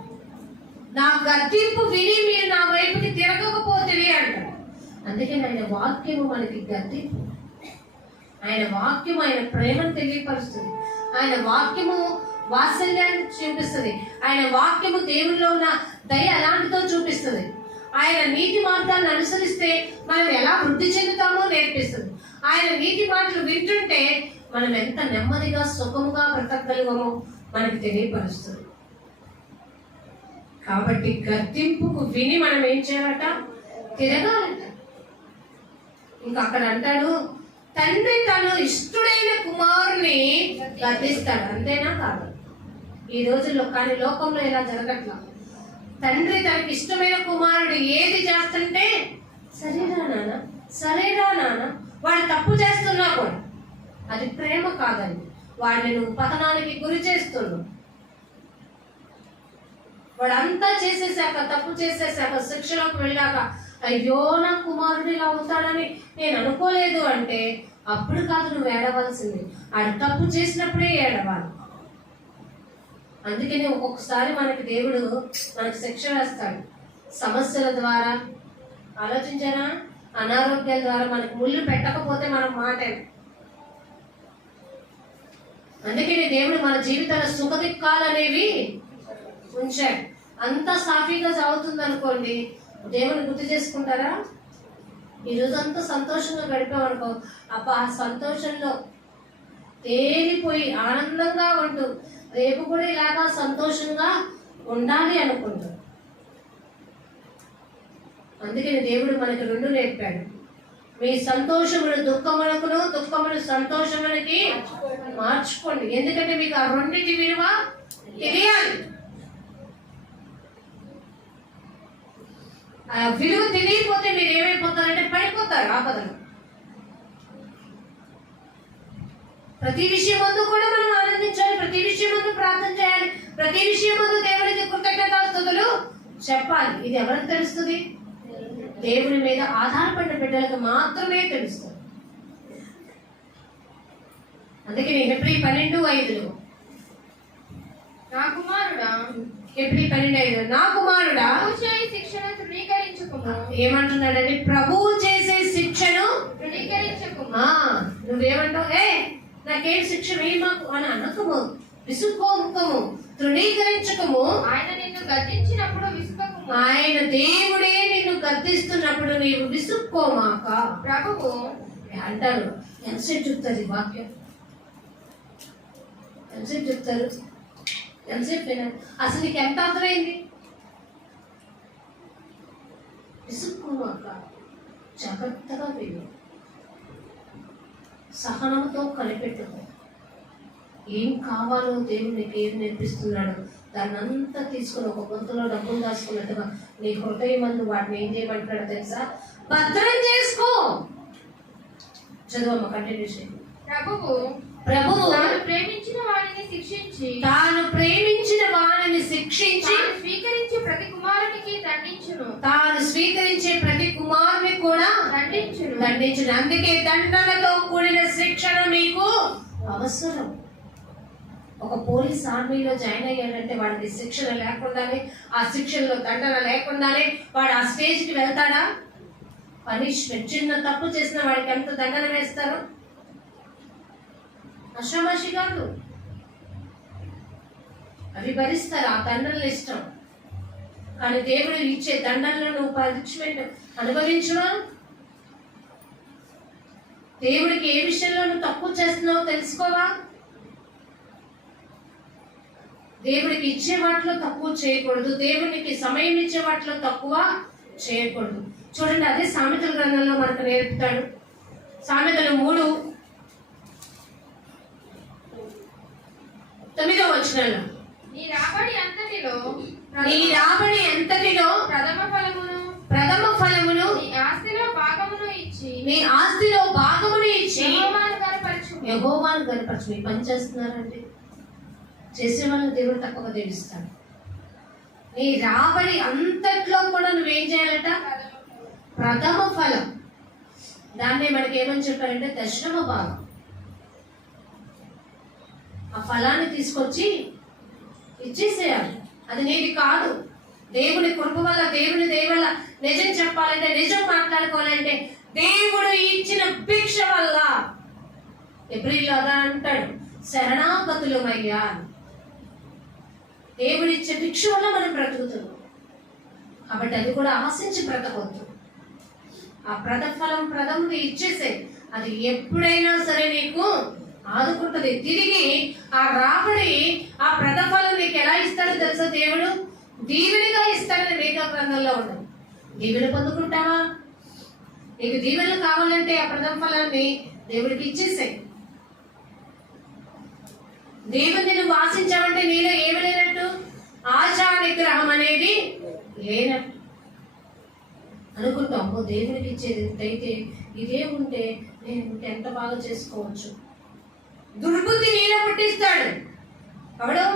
నా గద్దింపు విని మీరు నా వైపుకి తిరగకపోతిరి అంటాడు. అందుకని ఆయన వాక్యము మనకి గద్దింపు. ఆయన వాక్యము ఆయన ప్రేమను తెలియపరుస్తుంది. ఆయన వాక్యము వాత్సల్యాన్ని చూపిస్తుంది. ఆయన వాక్యము దేవుల్లో ఉన్న దయ అలాంటితో చూపిస్తుంది. ఆయన నీతి మార్గాన్ని అనుసరిస్తే మనం ఎలా వృద్ధి చెందుతామో నేర్పిస్తుంది. ఆయన నీతి మాటలు వింటుంటే మనం ఎంత నెమ్మదిగా సుఖముగా బ్రతకగలమో మనకి తెలియపరుస్తుంది. కాబట్టి గద్దింపుకు విని మనం ఏం చేయాలట? తిరగాలట. ఇంకా అక్కడ అంటాడు, తండ్రి తను ఇష్టడైన కుమారుని గద్దిస్తాడు. అంతేనా కాదు ఈ రోజుల్లో? కానీ లోకంలో ఇలా జరగట్లా. తండ్రి తనకి ఇష్టమైన కుమారుడు ఏది చేస్తుంటే సరేరా నాన్న, సరేరా నాన్న, వాడు తప్పు చేస్తున్నా కూడా అది ప్రేమ కాదండి. వాడిని నువ్వు పతనానికి గురి చేస్తున్నావు. వాడు అంతా చేసేసాక, తప్పు చేసేసాక, శిక్షలోకి వెళ్ళాక అయ్యో నా కుమారుడు ఇలా అవుతాడని నేను అనుకోలేదు అంటే అప్పుడు కాదు నువ్వు ఏడవలసింది. ఆడు తప్పు చేసినప్పుడే ఏడవాలి. అందుకని ఒక్కొక్కసారి మనకి దేవుడు మనకు శిక్ష వేస్తాడు. సమస్యల ద్వారా, ఆలోచించారా, అనారోగ్యాల ద్వారా మనకు ముళ్ళు పెట్టకపోతే మనం మాటే. అందుకని దేవుడు మన జీవితాల సుఖదిక్కాలనేవి ఉంచాడు. అంతా సాఫీగా సాగుతుంది అనుకోండి, దేవుని గుర్తు చేసుకుంటారా? ఈ రోజంతా సంతోషంగా గడిపామనుకో, అబ్బా ఆ సంతోషంలో తేలిపోయి ఆనందంగా ఉంటూ రేపు కూడా ఇలాగా సంతోషంగా ఉండాలి అనుకుంటాం. అందుకని దేవుడు మనకు రెండు నేర్పాడు. మీ సంతోషమును దుఃఖమునకును, దుఃఖమును సంతోషమునికి మార్చుకోండి. ఎందుకంటే మీకు ఆ రెండింటి విలువ తెలియాలి. ఆ విలువ తెలియకపోతే మీరు ఏమైపోతారంటే పడిపోతారు ఆపదలు. ప్రతి విషయం ముందు కూడా మనం ఆనందించాలి, ప్రతి విషయం ముందు ప్రార్థన చేయాలి, ప్రతి విషయం ముందు దేవుడికి కృతజ్ఞతాస్తుతులు చెప్పాలి. ఇది ఎవరికి తెలుస్తుంది? దేవుని మీద ఆధారపడిన బిడ్డలకు మాత్రమే తెలుస్తుంది. అందుకే హెబ్రీ 12:5 నా కుమారుడా, హెబ్రీ 12:5 నా కుమారుడా ప్రభువు చేయి శిక్షను తృణీకరించుకుము. ఏమంటున్నాడండి? ప్రభువు చేసే శిక్షను తృణీకరించుకుము. నువ్వేమంటావు? నాకేం శిక్ష వేయమాకు అని అనకము, విసుక్కోముఖము, తృణీకరించకము. ఆయన నిన్ను గద్దించినప్పుడు విసుకకుము. ఆయన దేవుడే నిన్ను గద్దిస్తున్నప్పుడు నీవు విసుక్కోమాక. ప్రభువు అంటారు. ఎంతసేపు చెప్తారు ఈ వాక్యం? ఎంతసేపు చెప్తారు? ఎంతసేపు వినాలి? అసలు నీకు ఎంత అర్థమైంది? విసుక్కోమాక, జాగ్రత్తగా విను, సహనంతో కనిపెట్టుకో. ఏం కావాలో దేవుడు నీకు ఏం నేర్పిస్తున్నాడు దాన్ని అంతా తీసుకుని ఒక గొంతులో డబ్బులు దాచుకున్నట్టుగా నీ హృదయం మందు వాటిని ఏం చేయమంటున్నాడు తెలుసా? భద్రం చేసుకో. చదువమ్మ, కంటిన్యూ చేయండి. ప్రభువు తాను ప్రేమించిన వారిని శిక్షించి స్వీకరించే ప్రతి కుమారునికి దండించును. కూడా దండించును. అందుకే దండనతో కూడిన శిక్షణ మీకు అవసరం. ఒక పోలీస్ ఆర్మీలో జాయిన్ అయ్యాడంటే వాడికి శిక్షణ లేకుండానే, ఆ శిక్షణలో దండన లేకుండానే వాడు ఆ స్టేజ్కి వెళ్తాడా? పనిష్మెంట్. చిన్న తప్పు చేసిన వాడికి ఎంత దండన వేస్తారు? అషమాషి కాదు, అవి భరిస్తారు. ఆ దండనలు ఇష్టం. కానీ దేవుడు ఇచ్చే దండనలో నువ్వు పనిష్మెంట్ అనుభవించువా? దేవుడికి ఏ విషయంలో నువ్వు తక్కువ చేస్తున్నావో తెలుసుకోవా? దేవుడికి ఇచ్చే వాటిలో తక్కువ చేయకూడదు, దేవునికి సమయం ఇచ్చే వాటిలో తక్కువ చేయకూడదు. చూడండి, అదే సామెతల గ్రంథంలో మనకు నేర్పుతాడు. సామెతలు 3:9 నీ రాబడి ఎంతటిలో ప్రథమ ఫలమును నీ ఆస్తిలో భాగమును ఇచ్చి యెహోవాను కనపరచు. మీ పని చేస్తున్నారంటే చేసే వాళ్ళని దేవుడు తప్పక దీవిస్తాడు. నీ రాబడి అంతట్లో కూడా నువ్వేం చేయాలట? ప్రథమ ఫలం. దాన్నే మనకి ఏమని చెప్పారంటే దశమ భాగం. ఆ ఫలాన్ని తీసుకొచ్చి ఇచ్చేసేయాలి. అది నీది కాదు. దేవుని కృప వల్ల, దేవుని దయ వల్ల, నిజం చెప్పాలంటే, నిజం మాట్లాడుకోవాలంటే దేవుడు ఇచ్చిన భిక్ష వల్ల. ఎబ్రీలో అలా అంటాడు, శరణాగతులమయ్యా. దేవుడు ఇచ్చే భిక్ష వల్ల మనం బ్రతుకుతున్నాం. కాబట్టి అది కూడా ఆశించి బ్రతకొద్దు. ఆ ప్రథముడు ఇచ్చేసే, అది ఎప్పుడైనా సరే నీకు ఆదుకుంటుంది. తిరిగి ఆ రాబడి, ఆ ప్రథఫలం నీకు ఎలా ఇస్తాడో తెలుసా? దేవుడు దీవెనగా ఇస్తాడని మేకా గ్రంథంలో ఉండదు. దీవెన పొందుకుంటావా? నీకు దీవెనలు కావాలంటే ఆ ప్రథమ ఫలాన్ని దేవుడికి ఇచ్చేసాయి. దేవుడిని నువ్వు ఆశించావంటే నీలో ఏమి లేనట్టు? ఆశా నిగ్రహం అనేది లేనట్టు అనుకుంటాం. దేవుడికి ఇచ్చేది అయితే ఇదే ఉంటే నేను ఎంత బాగా చేసుకోవచ్చు. దుర్బుద్ధి నీలో పుట్టిస్తాడు. ఎవడు?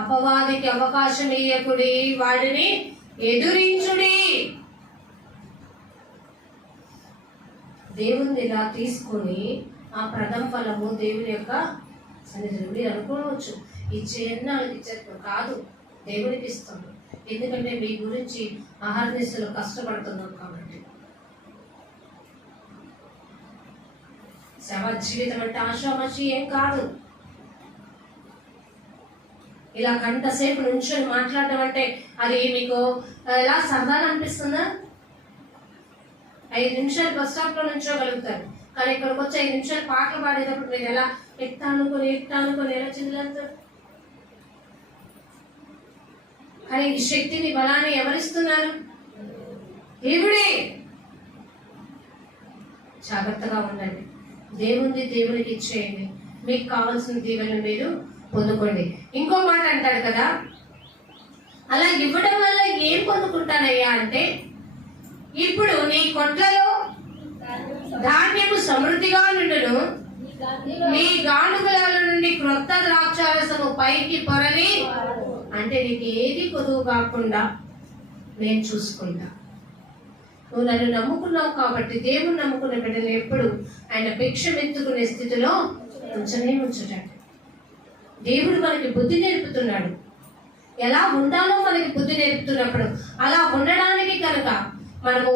అపవాదికి అవకాశం ఇయ్యకుడి, వాడిని ఎదురించుడి. దేవుని ఇలా తీసుకొని ఆ ప్రథమ ఫలము దేవుని యొక్క సన్నిధిని మీరు అనుకోవచ్చు, ఇచ్చేయన్న వాళ్ళకి ఇచ్చేది కాదు, దేవుడికి ఇస్తాము. ఎందుకంటే మీ గురించి ఆహారనిశలు కష్టపడుతున్నాం కాబట్టి. సేవ జీవితం అంటే ఆశామాషి ఏం కాదు. ఇలా గంట సేపు నుంచొని మాట్లాడడం అంటే అది మీకు ఎలా సరదాగా అనిపిస్తుందా? 5 నిమిషాలు బస్ స్టాప్ లో నుంచోగలుగుతారు, కానీ ఇక్కడికి వచ్చి 5 నిమిషాలు పాటలు పాడేటప్పుడు మీరు ఎలా ఎట్టానుకొని ఎలా చెందుతాడు? కానీ ఈ శక్తిని బలాన్ని ఎవరిస్తున్నారు? దేవుడే. జాగ్రత్తగా ఉండండి. దేవునికి ఇచ్చేయండి. మీకు కావాల్సిన దీవెనలు మీరు పొందుకోండి. ఇంకో మాట అంటాడు కదా, అలా ఇవ్వడం వల్ల ఏం పొందుకుంటానయ్యా అంటే, ఇప్పుడు నీ కొట్లలో ధాన్యము సమృద్ధిగా నుండును, నీ గానుగల నుండి క్రొత్త ద్రాక్షారసము పైకి పొరలి, అంటే నీకు ఏది కొదువు కాకుండా నేను చూసుకుంటా. నువ్వు నన్ను నమ్ముకున్నావు కాబట్టి, దేవుని నమ్ముకున్న బిడ్డలు ఎప్పుడు ఆయన భిక్షమెత్తుకునే స్థితిలో ఉంచట. దేవుడు మనకి బుద్ధి నేర్పుతున్నాడు. ఎలా ఉండాలో మనకి బుద్ధి నేర్పుతున్నప్పుడు అలా ఉండడానికి కనుక మనము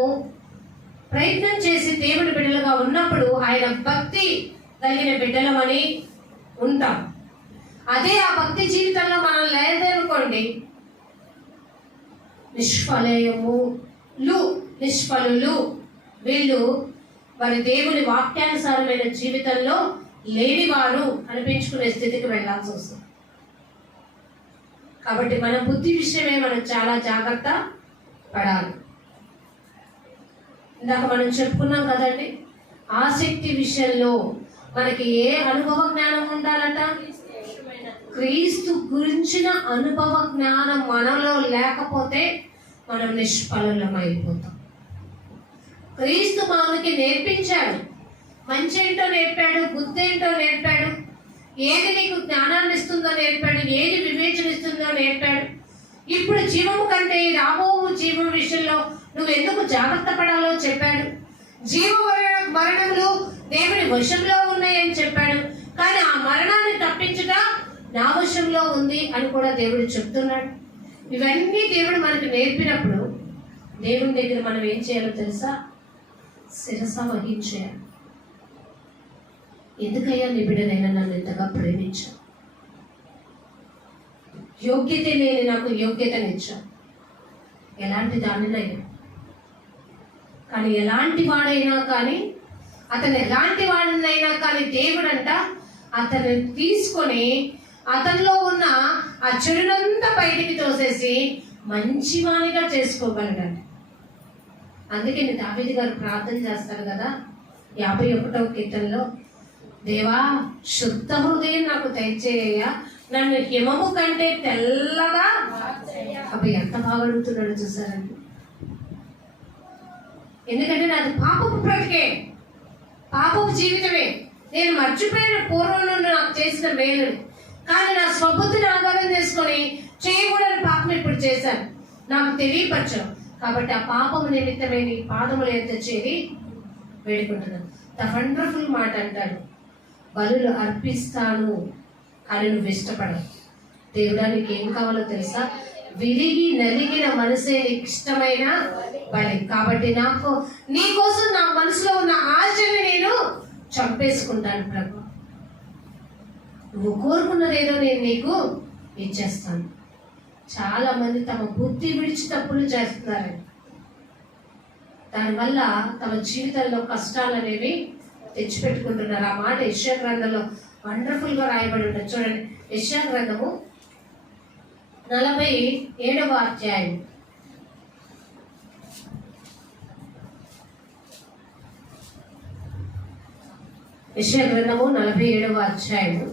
ప్రయత్నం చేసి దేవుడి బిడ్డలుగా ఉన్నప్పుడు ఆయన భక్తి కలిగిన బిడ్డలమని ఉంటాం. అదే ఆ భక్తి జీవితంలో మనం లేదనుకోండి, నిష్ఫలులు వీళ్ళు వారి దేవుని వాక్యానుసారమైన జీవితంలో లేనివారు అనిపించుకునే స్థితికి వెళ్ళాల్సి వస్తుంది. కాబట్టి మన బుద్ధి విషయమే మనం చాలా జాగ్రత్త పడాలి. ఇందాక మనం చెప్పుకున్నాం కదండి, ఆసక్తి విషయంలో మనకి ఏ అనుభవ జ్ఞానం ఉండాలట? క్రీస్తు గురించిన అనుభవ జ్ఞానం మనలో లేకపోతే మనం నిష్ఫలం అయిపోతాం. క్రీస్తు మనకి నేర్పించాడు, మంచి ఏంటో నేర్పాడు, బుద్ధి ఏంటో నేర్పాడు, ఏది నీకు జ్ఞానాన్ని ఇస్తుందో నేర్పాడు, ఏది వివేచన ఇస్తుందో నేర్పాడు. ఇప్పుడు జీవము కంటే రాబో జీవం విషయంలో నువ్వు ఎందుకు జాగ్రత్త పడాలో చెప్పాడు. మరణములు దేవుని వశంలో ఉన్నాయని చెప్పాడు. కానీ ఆ మరణాన్ని తప్పించుట నా వశంలో ఉంది అని కూడా దేవుడు చెప్తున్నాడు. ఇవన్నీ దేవుడు మనకు నేర్పినప్పుడు దేవుని దగ్గర మనం ఏం చేయాలో తెలుసా? శిరస వహించేయాలి. ఎందుకయ్యా నీ బిడ్డనైనా నన్ను ఇంతగా ప్రేమించా? యోగ్యత లేని నాకు యోగ్యతనిచ్చా. ఎలాంటి దానినైనా కానీ, ఎలాంటి వాడైనా కానీ, అతను ఎలాంటి వాడినైనా కానీ దేవుడంట అతన్ని తీసుకొని అతనిలో ఉన్న ఆ చెడునంతా బయటికి తోసేసి మంచివానిగా చేసుకోగలగాలి. అందుకే దావీదు గారు ప్రార్థన చేస్తారు కదా 51వ కీర్తనలో, దేవా శుద్ధ హృదయం నాకు దయచేయ్యా, నన్ను హిమము కంటే తెల్లగా. అబ్బాయి ఎంత బాగా అడుగుతున్నాడు చూసారండి. ఎందుకంటే నాది పాపపు బ్రతికే, పాపపు జీవితమే. నేను మర్చిపోయిన పూర్వం నుండి నాకు చేసిన మేలు, కానీ నా స్వబుద్ధిని ఆధారం చేసుకొని చేయకూడని పాపం ఇప్పుడు చేశాను, నాకు తెలియపరచు. కాబట్టి ఆ పాపము నిమిత్తమే నీ పాదములు ఎంత చేరి వేడుకుంటున్నాను. ద వండర్ఫుల్ మాట అంటాడు, బలులు అర్పిస్తాను కానీ నువ్వు ఇష్టపడవు. దేవుడానికి ఏం కావాలో తెలుసా? విరిగి నలిగిన మనసే నీకు ఇష్టమైన బలి. కాబట్టి నాకు నీ కోసం నా మనసులో ఉన్న ఆశని నేను చంపేసుకుంటాను ప్రభు. నువ్వు కోరుకున్నదేదో నేను నీకు ఇచ్చేస్తాను. చాలా మంది తమ బుద్ధి విడిచి తప్పులు చేస్తున్నారండి. దానివల్ల తమ జీవితంలో కష్టాలు అనేవి తెచ్చిపెట్టుకుంటున్నారు. ఆ మాట యెషయా గ్రంథంలో వండర్ఫుల్ గా రాయబడి ఉంటుంది. చూడండి, యెషయా గ్రంథము 47వ అధ్యాయం. యెషయా గ్రంథము 47వ అధ్యాయము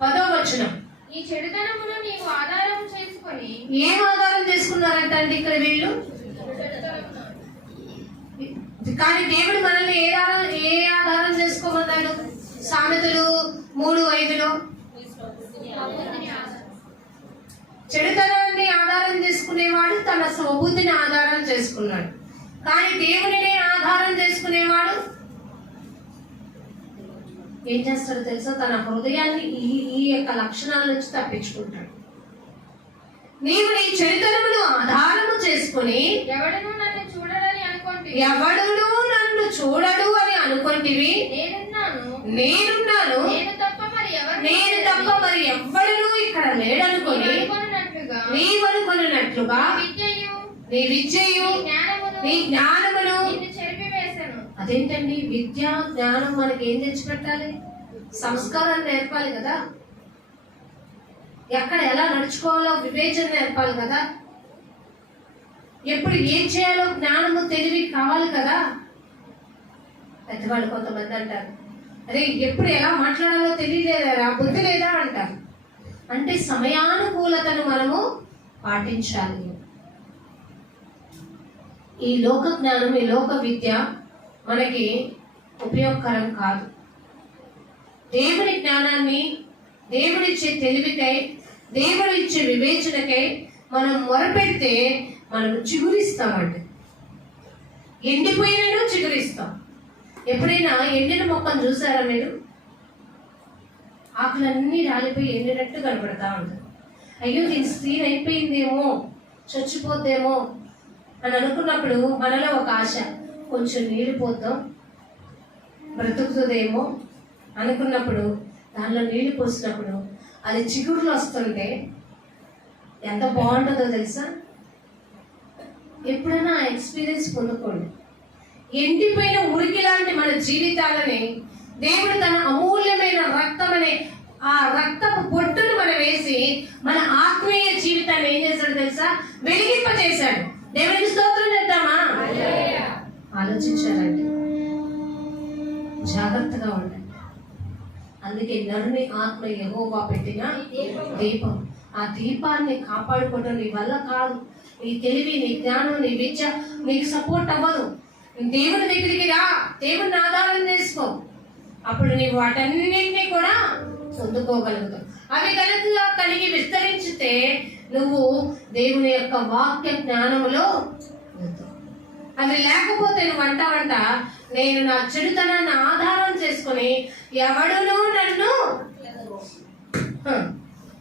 10వ వచనం. ఈ చెడుతనమును నీవు ఆధారం చేసుకొని. ఏం ఆధారం చేసుకున్నారంట అండి ఇక్కడ వీళ్ళు? కానీ దేవుడు మనల్ని ఏ ఆధారం చేసుకోమన్నాడు? సామెతలు 3:5లో చెడుతనాన్ని ఆధారం చేసుకునేవాడు తన స్వబుద్ధిని ఆధారం చేసుకున్నాడు. కానీ దేవునిని ఆధారం చేసుకునేవాడు ఏం చేస్తాడో తెలుసా? తన హృదయాన్ని ఈ యొక్క లక్షణాల నుంచి తప్పించుకుంటాడు. నీవు నీ చెడుతనమును ఆధారము చేసుకుని ఎవడును నన్ను చూడడు అని అనుకుంటివి. నేనున్నాను, నేను తప్ప మరి ఎవ్వడూ ఇక్కడ లేడనుకొని నీవనుకొనున్నట్లుగా నీ విద్యయు నీ జ్ఞానమును అదేంటండి, విద్య జ్ఞానం మనకి ఏం తెచ్చిపెట్టాలి? సంస్కారాన్ని నేర్పాలి కదా, ఎక్కడ ఎలా నడుచుకోవాలో వివేచన నేర్పాలి కదా, ఎప్పుడు ఏం చేయాలో జ్ఞానము తెలివి కావాలి కదా. పెద్దవాళ్ళు కొంతమంది అంటారు, అరే ఎప్పుడు ఎలా మాట్లాడాలో తెలియలేదా, బుద్ధి లేదా అంటారు. అంటే సమయానుకూలతను మనము పాటించాలి. ఈ లోక జ్ఞానం, ఈ లోక విద్య మనకి ఉపయోగకరం కాదు. దేవుని జ్ఞానాన్ని, దేవుడిచ్చే తెలివికై, దేవుడిచ్చే వివేచనకై మనం మొరపెడితే మనం చిగురిస్తామండి. ఎండిపోయినను చిగురిస్తాం. ఎప్పుడైనా ఎండిన మొక్కను చూసారా మీరు? ఆకులన్నీ రాలిపోయి ఎండినట్టు కనపడతా ఉంటుంది. అయ్యో దీని స్క్రీన్ అయిపోయిందేమో, చచ్చిపోద్దేమో అని అనుకున్నప్పుడు మనలో ఒక ఆశ, కొంచెం నీళ్ళు పోద్దాం బ్రతుకుతుందేమో అనుకున్నప్పుడు దానిలో నీళ్లు పోసినప్పుడు అది చిగురులు వస్తుంటే ఎంత బాగుంటుందో తెలుసా? ఎప్పుడైనా ఆ ఎక్స్పీరియన్స్ పొందుకోండి. ఎండిపోయిన ఉరికి లాంటి మన జీవితాలని దేవుడు తన అమూల్యమైన రక్తం అనే ఆ రక్తపు పొట్టును మనం వేసి మన ఆత్మీయ జీవితాన్ని ఏం చేశాడు తెలుసా? వెలిగింపజేశాడు. దేవునికి స్తోత్రం చేద్దామా? ఆలోచించారండి, జాగ్రత్తగా ఉండండి. అందుకే నరుని ఆత్మ యెహోవా పెట్టిన దీపం. ఆ దీపాన్ని కాపాడుకోవడం నీ వల్ల కాదు. నీ తెలివి, నీ జ్ఞానం, నీ విద్య నీకు సపోర్ట్ అవ్వదు. దేవుని దగ్గరికి రా, దేవుని ఆధారం చేసుకో, అప్పుడు నీవు వాటన్నింటినీ కూడా పొందుకోగలుగుతావు. అవి కనుక కలిగి విస్తరించితే నువ్వు దేవుని యొక్క వాక్య జ్ఞానములో ఉంటావు. అవి లేకపోతే నువ్వు అంటావంట, నేను నా చెడుతనాన్ని ఆధారం చేసుకుని ఎవడునూ నన్ను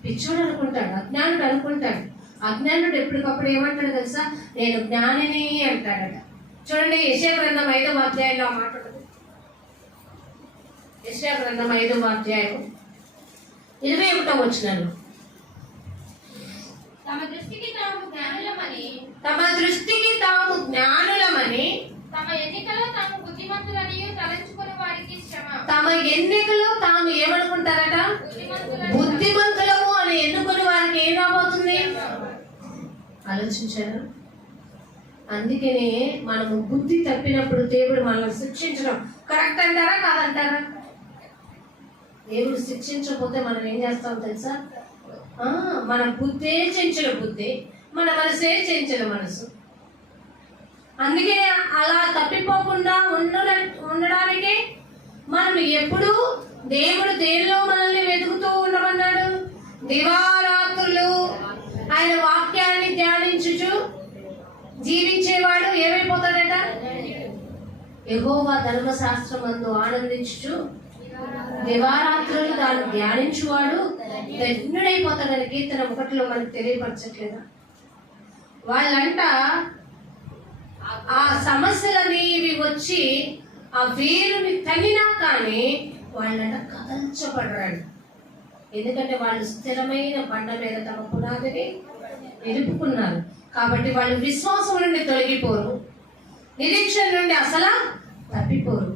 పిచ్చోడు అనుకుంటాడు, అజ్ఞానుడు అనుకుంటాడు. అజ్ఞానుడు ఎప్పటికప్పుడు ఏమంటాడు తెలుసా? నేను జ్ఞానిని అంటాడట. చూడండి, యెషయా గ్రంథం 5వ అధ్యాయంలో మాట్లాడదు. యెషయా గ్రంథం 5వ అధ్యాయం 21వ వచనంలో, తమ దృష్టికి తాము జ్ఞానులమని, తమ దృష్టికి తాము జ్ఞానులమని, తమ ఎన్నికలో తాము బుద్ధిమంతులని తలంచుకునే వారికి శ్రమ. తమ ఎన్నికలో తాము ఏమనుకుంటారట? బుద్ధిమంతులము అని ఎన్నుకునే వారికి ఏం రాబోతుంది? ఆలోచించారు. అందుకనే మనము బుద్ధి తప్పినప్పుడు దేవుడు మనల్ని శిక్షించడం కరెక్ట్ అంటారా కాదంటారా? దేవుడు శిక్షించకపోతే మనం ఏం చేస్తాం తెలుసా? మన బుద్ధే చెంచిన బుద్ధి, మన మనసే చెంచిన మనసు. అందుకే అలా తప్పిపోకుండా ఉండడానికి మనం ఎప్పుడు దేవుడు దేనిలో మనల్ని వెతుకుతూ ఉండమన్నాడు? దివారాత్రులు ఆయన వాక్యాన్ని ధ్యానించుచు జీవించేవాడు ఏమైపోతాడట? యెహోవా ధర్మశాస్త్రమందు ఆనందించుచు దివారాత్రులు దాన్ని ధ్యానించువాడు ధన్యుడైపోతాడని కీర్తన 1లో మనకు తెలియపరచట్లేదా? వాళ్ళంట ఆ సమస్యలనేవి వచ్చి ఆ వేరుని తగినా కానీ వాళ్ళంట కదల్చబడరాడు. ఎందుకంటే వాళ్ళు స్థిరమైన బండ మీద తమ పునాదిని నిలుపుకున్నారు. కాబట్టి వాళ్ళు విశ్వాసం నుండి తొలగిపోరు, నిరీక్షణ నుండి అసలు తప్పిపోరు.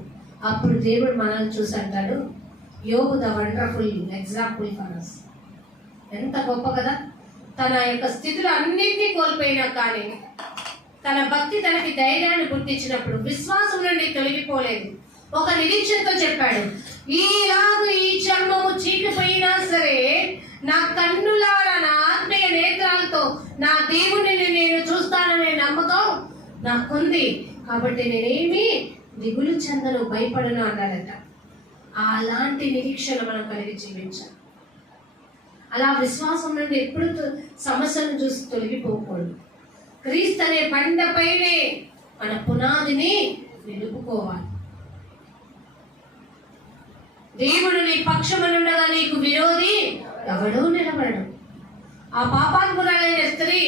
అప్పుడు దేవుడు మనల్ని చూసి అంటాడు, యోబు the wonderful example for us. ఎంత గొప్ప కదా! తన యొక్క స్థితిలో అన్నింటినీ కోల్పోయినా కానీ తన భక్తి తనకి ధైర్యాన్ని పుట్టించినప్పుడు విశ్వాసం నుండి తొలగిపోలేదు. ఒక నిరీక్షణతో చెప్పాడు, ఈలాగు ఈ చర్మము చీకిపోయినా సరే నా కన్నులారా, నా ఆత్మీయ నేత్రాలతో నా దేవుడిని నేను చూస్తాననే నమ్మకం నాకుంది. కాబట్టి నేనేమి దిగులు చెందను, భయపడను అన్నాడట. అలాంటి నిరీక్షణ మనం కలిగి జీవించాలి. అలా విశ్వాసం నుండి ఎప్పుడు సమస్యలను చూసి తొలగిపోకూడదు. క్రీస్తు అనే బండపైనే మన పునాదిని నిలుపుకోవాలి. దేవుడు నీ పక్షమునుండగా నీకు విరోధి ఎవడూ నిలబడడు. ఆ పాపాత్మురాలైన స్త్రీ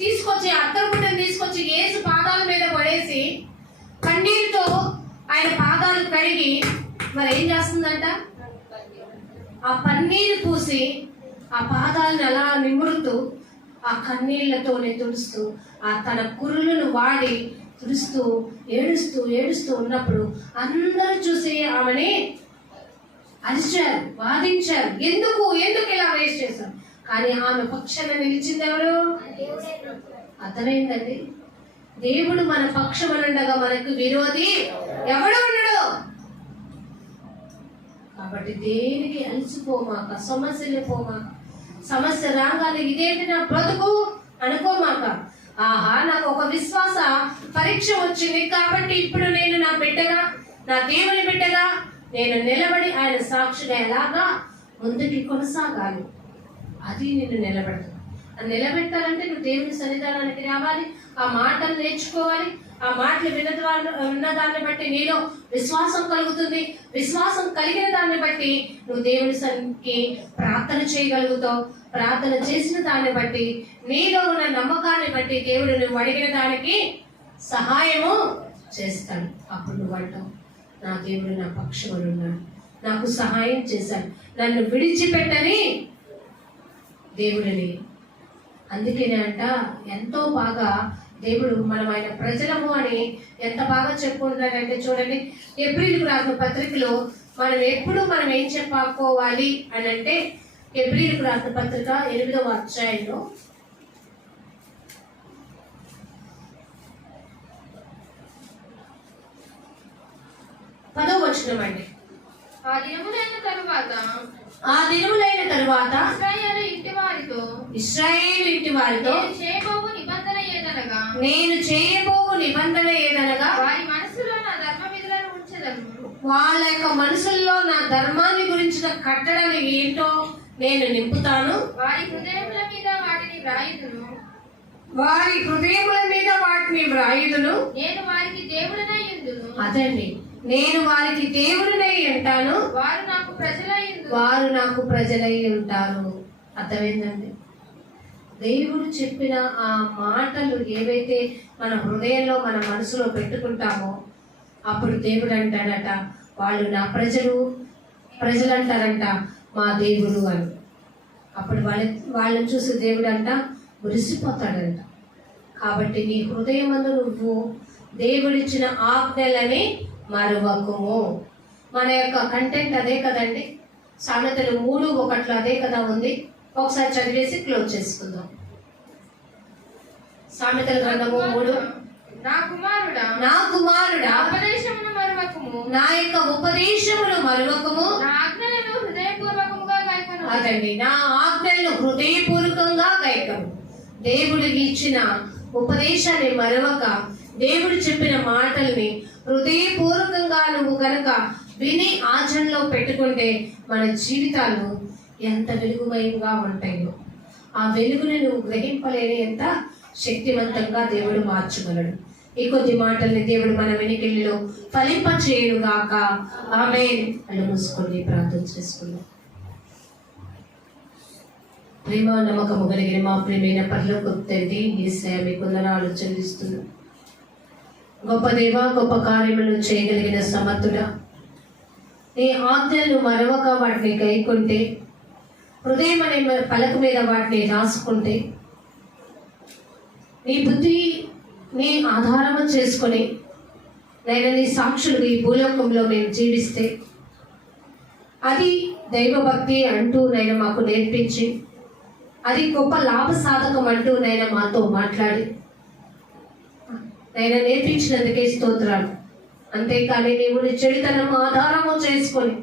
తీసుకొచ్చి అత్తరుపుటను తీసుకొచ్చి యేసు పాదాల మీద పడేసి కన్నీరుతో ఆయన పాదాలు కడిగి మరి ఏం చేస్తుందంట? ఆ పన్నీరు పూసి ఆ పాదాలను అలా నిమురుతూ ఆ కన్నీళ్లతోనే తుడుస్తూ ఆ తన కురులను వాడి తుడుస్తూ ఏడుస్తూ ఏడుస్తూ ఉన్నప్పుడు అందరూ చూసి ఆమెని అరిచారు, వాదించారు, ఎందుకు ఇలా వేస్ట్ చేశారు. కానీ ఆమె పక్షాన నిలిచింది ఎవరు? అర్థమైందండి? దేవుడు మన పక్షమనుండగా మనకు విరోధి ఎవడు ఉండడు. కాబట్టి దేనికి అలసిపోమాక, సమస్యలు పోమాక, సమస్య రాగానే ఇదేంటి నా బ్రతుకు అనుకోమాక. ఆహా, నాకు ఒక విశ్వాస పరీక్ష వచ్చింది కాబట్టి ఇప్పుడు నేను నా బిడ్డగా, నా దేవుని బిడ్డగా నేను నిలబడి ఆయన సాక్షిగా ఎలాగా ముందుకి కొనసాగాలి, అది నేను నిలబెడతాను. అది నిలబెట్టాలంటే నువ్వు దేవుని సన్నిధానానికి రావాలి, ఆ మాటలు నేర్చుకోవాలి. ఆ మాటలు విన్నదాన్ని బట్టి నీలో విశ్వాసం కలుగుతుంది. విశ్వాసం కలిగిన దాన్ని బట్టి నువ్వు దేవుని సన్నిధికి ప్రార్థన చేయగలుగుతావు. ప్రార్థన చేసిన దాన్ని బట్టి నీలో ఉన్న నమ్మకాన్ని బట్టి దేవుడు నువ్వు అడిగిన దానికి సహాయము చేస్తాడు. అప్పుడు నువ్వు అంటావు, నా దేవుడు నా పక్షమున ఉన్నాడు, నాకు సహాయం చేశాడు, నన్ను విడిచిపెట్టని దేవుడిని. అందుకనే అంట ఎంతో బాగా దేవుడు మనం ఆయన ప్రజలము అని ఎంత బాగా చెప్పుకుంటున్నాడంటే చూడండి, ఏప్రిల్కు రాసిన పత్రికలో మనం ఏం చెప్పుకోవాలి అని అంటే, ఏప్రిల్కు రాసిన పత్రిక 8వ అధ్యాయంలో 10వ వచనం అండి. ఆ దినములైన తరువాత ఇశ్రాయేలు ఇంటి వారితో నేను చేయబోవు నిబంధన ఏదనగా వారి మనసులో నా ధర్మ విధులను ఉంచెదను. వాళ్ళ యొక్క మనసుల్లో నా ధర్మాన్ని గురించిన కట్టడలు ఏంటో నేను నింపుతాను. వారి హృదయముల మీద వాటిని వ్రాయుదును. నేను వారికి దేవుడనై యుందును. అదండి, నేను వారికి దేవుడినై ఉంటాను, వారు నాకు ప్రజలై ఉంటారు. అర్థమైందండి? దేవుడు చెప్పిన ఆ మాటలు ఏవైతే మన హృదయంలో మన మనసులో పెట్టుకుంటామో అప్పుడు దేవుడు అంటాడట, వాళ్ళు నా ప్రజలు అంటారంట మా దేవుడు అని. అప్పుడు వాళ్ళని చూసి దేవుడు అంట మురిసిపోతాడంట. కాబట్టి నీ హృదయం అందు నువ్వు దేవుడిచ్చిన ఆజ్ఞలని మరువకుము. మన యొక్క కంటెంట్ అదే కదండి, సామెతలు 3:1 అదే కదా ఉంది. ఒకసారి చదివేసి క్లోజ్ చేసుకుందాం. సామెతల గ్రంథము 3. నా కుమారుడా ఉపదేశమును మరువకుము, నా యొక్క ఉపదేశమును మరువకుము, నా ఆజ్ఞలను హృదయపూర్వకముగా గైకొను. అదండి, నా ఆజ్ఞలను హృదయపూర్వకంగా గైకొను. దేవుడికి ఇచ్చిన ఉపదేశాన్ని మరవక, దేవుడు చెప్పిన మాటల్ని హృదయపూర్వకంగా నువ్వు కనుక విని ఆచరణలో పెట్టుకుంటే మన జీవితాలు ఎంత వెలుగుమయంగా ఉంటాయో, ఆ వెలుగుని నువ్వు గ్రహింపలేని ఎంత శక్తివంతంగా దేవుడు మార్చగలడు. ఈ కొద్ది మాటల్ని దేవుడు మన వెనుకల్లో ఫలింప చేయుగాక. ఆమేన్. అని మూసుకొని ప్రార్థన చేసుకున్నాం. ప్రేమ నమ్మకము కలిగిన మా ప్రేమైన పరలోకపు తండ్రి, యేసయ్య మీకు వందనాలు చెల్లిస్తున్నాం. గొప్ప దేవ, గొప్ప కార్యములు చేయగలిగిన సమర్థుడా, నీ ఆజ్ఞలను మరవక వాటిని గైకుంటే, హృదయం అనే పలక మీద వాటిని రాసుకుంటే, నీ బుద్ధిని ఆధారము చేసుకొని నేను నీ సాక్షులు ఈ భూలోకంలో మేము జీవిస్తే, అది దైవభక్తి అంటూ నేను మాకు నేర్పించి, అది గొప్ప లాభ సాధకం అంటూ నేను మాతో మాట్లాడి నేను నేర్పించినందుకే స్తోత్రాలు. అంతేకాని నీవు నీ చెడుతనం ఆధారము చేసుకొని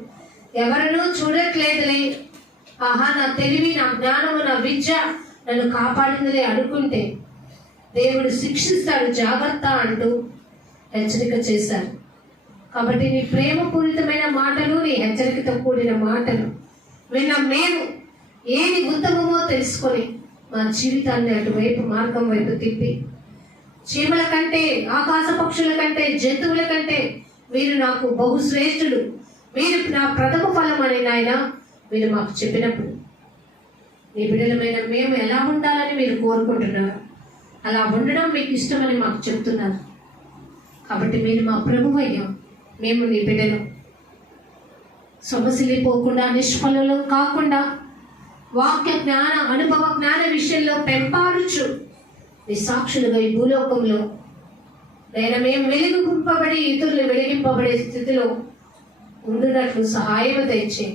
ఎవరినూ చూడట్లేదులే, ఆహా నా తెలివి, నా జ్ఞానము, నా విద్య నన్ను కాపాడిందిలే అనుకుంటే దేవుడు శిక్షిస్తాడు జాగ్రత్త అంటూ హెచ్చరిక చేశారు. కాబట్టి నీ ప్రేమపూరితమైన మాటలు, నీ హెచ్చరికతో కూడిన మాటలు విన్న మేము ఏది ఉత్తమమో తెలుసుకొని మా జీవితాన్ని అటువైపు మార్గం వైపు తిప్పి, చీమల కంటే, ఆకాశ పక్షుల కంటే, జంతువుల కంటే మీరు నాకు బహుశ్రేష్ఠులు, మీరు నా ప్రథమ ఫలం అని నాయన మీరు మాకు చెప్పినప్పుడు, నీ బిడ్డలమైన మేము ఎలా ఉండాలని మీరు కోరుకుంటున్నారు, అలా ఉండడం మీకు ఇష్టమని మాకు చెప్తున్నారు. కాబట్టి మీరు మా ప్రభువయ్యా, మేము నీ బిడ్డలు సొమసిలిపోకుండా, నిష్ఫలం కాకుండా, వాక్య జ్ఞాన అనుభవ జ్ఞాన విషయంలో పెంపారుచు నీ సాక్షులుగా ఈ భూలోకంలో నేను మేము వెలిగింపబడి ఇతరులు వెలిగింపబడే స్థితిలో ఉండునట్లు సహాయం తెచ్చి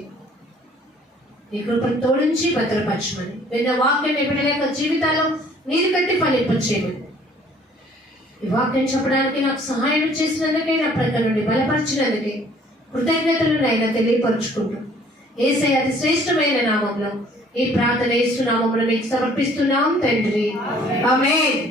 నీ కృపను తోడించి భద్రపరచమని విన్న వాక్యం బిడ్డల యొక్క జీవితాల్లో నీరు కట్టి ఫలింపచేయమని ఈ వాక్యం చెప్పడానికి నాకు సహాయం చేసినందుకే నా ప్రక్కన నుండి బలపరిచినందుకే కృతజ్ఞతలు నైనా తెలియపరుచుకుంటూ యేసయ్య అతి శ్రేష్టమైన నామంలో ఈ ప్రార్థన యేసు నామంలో మీకు సమర్పిస్తున్నాం తండ్రి ఆమేన్.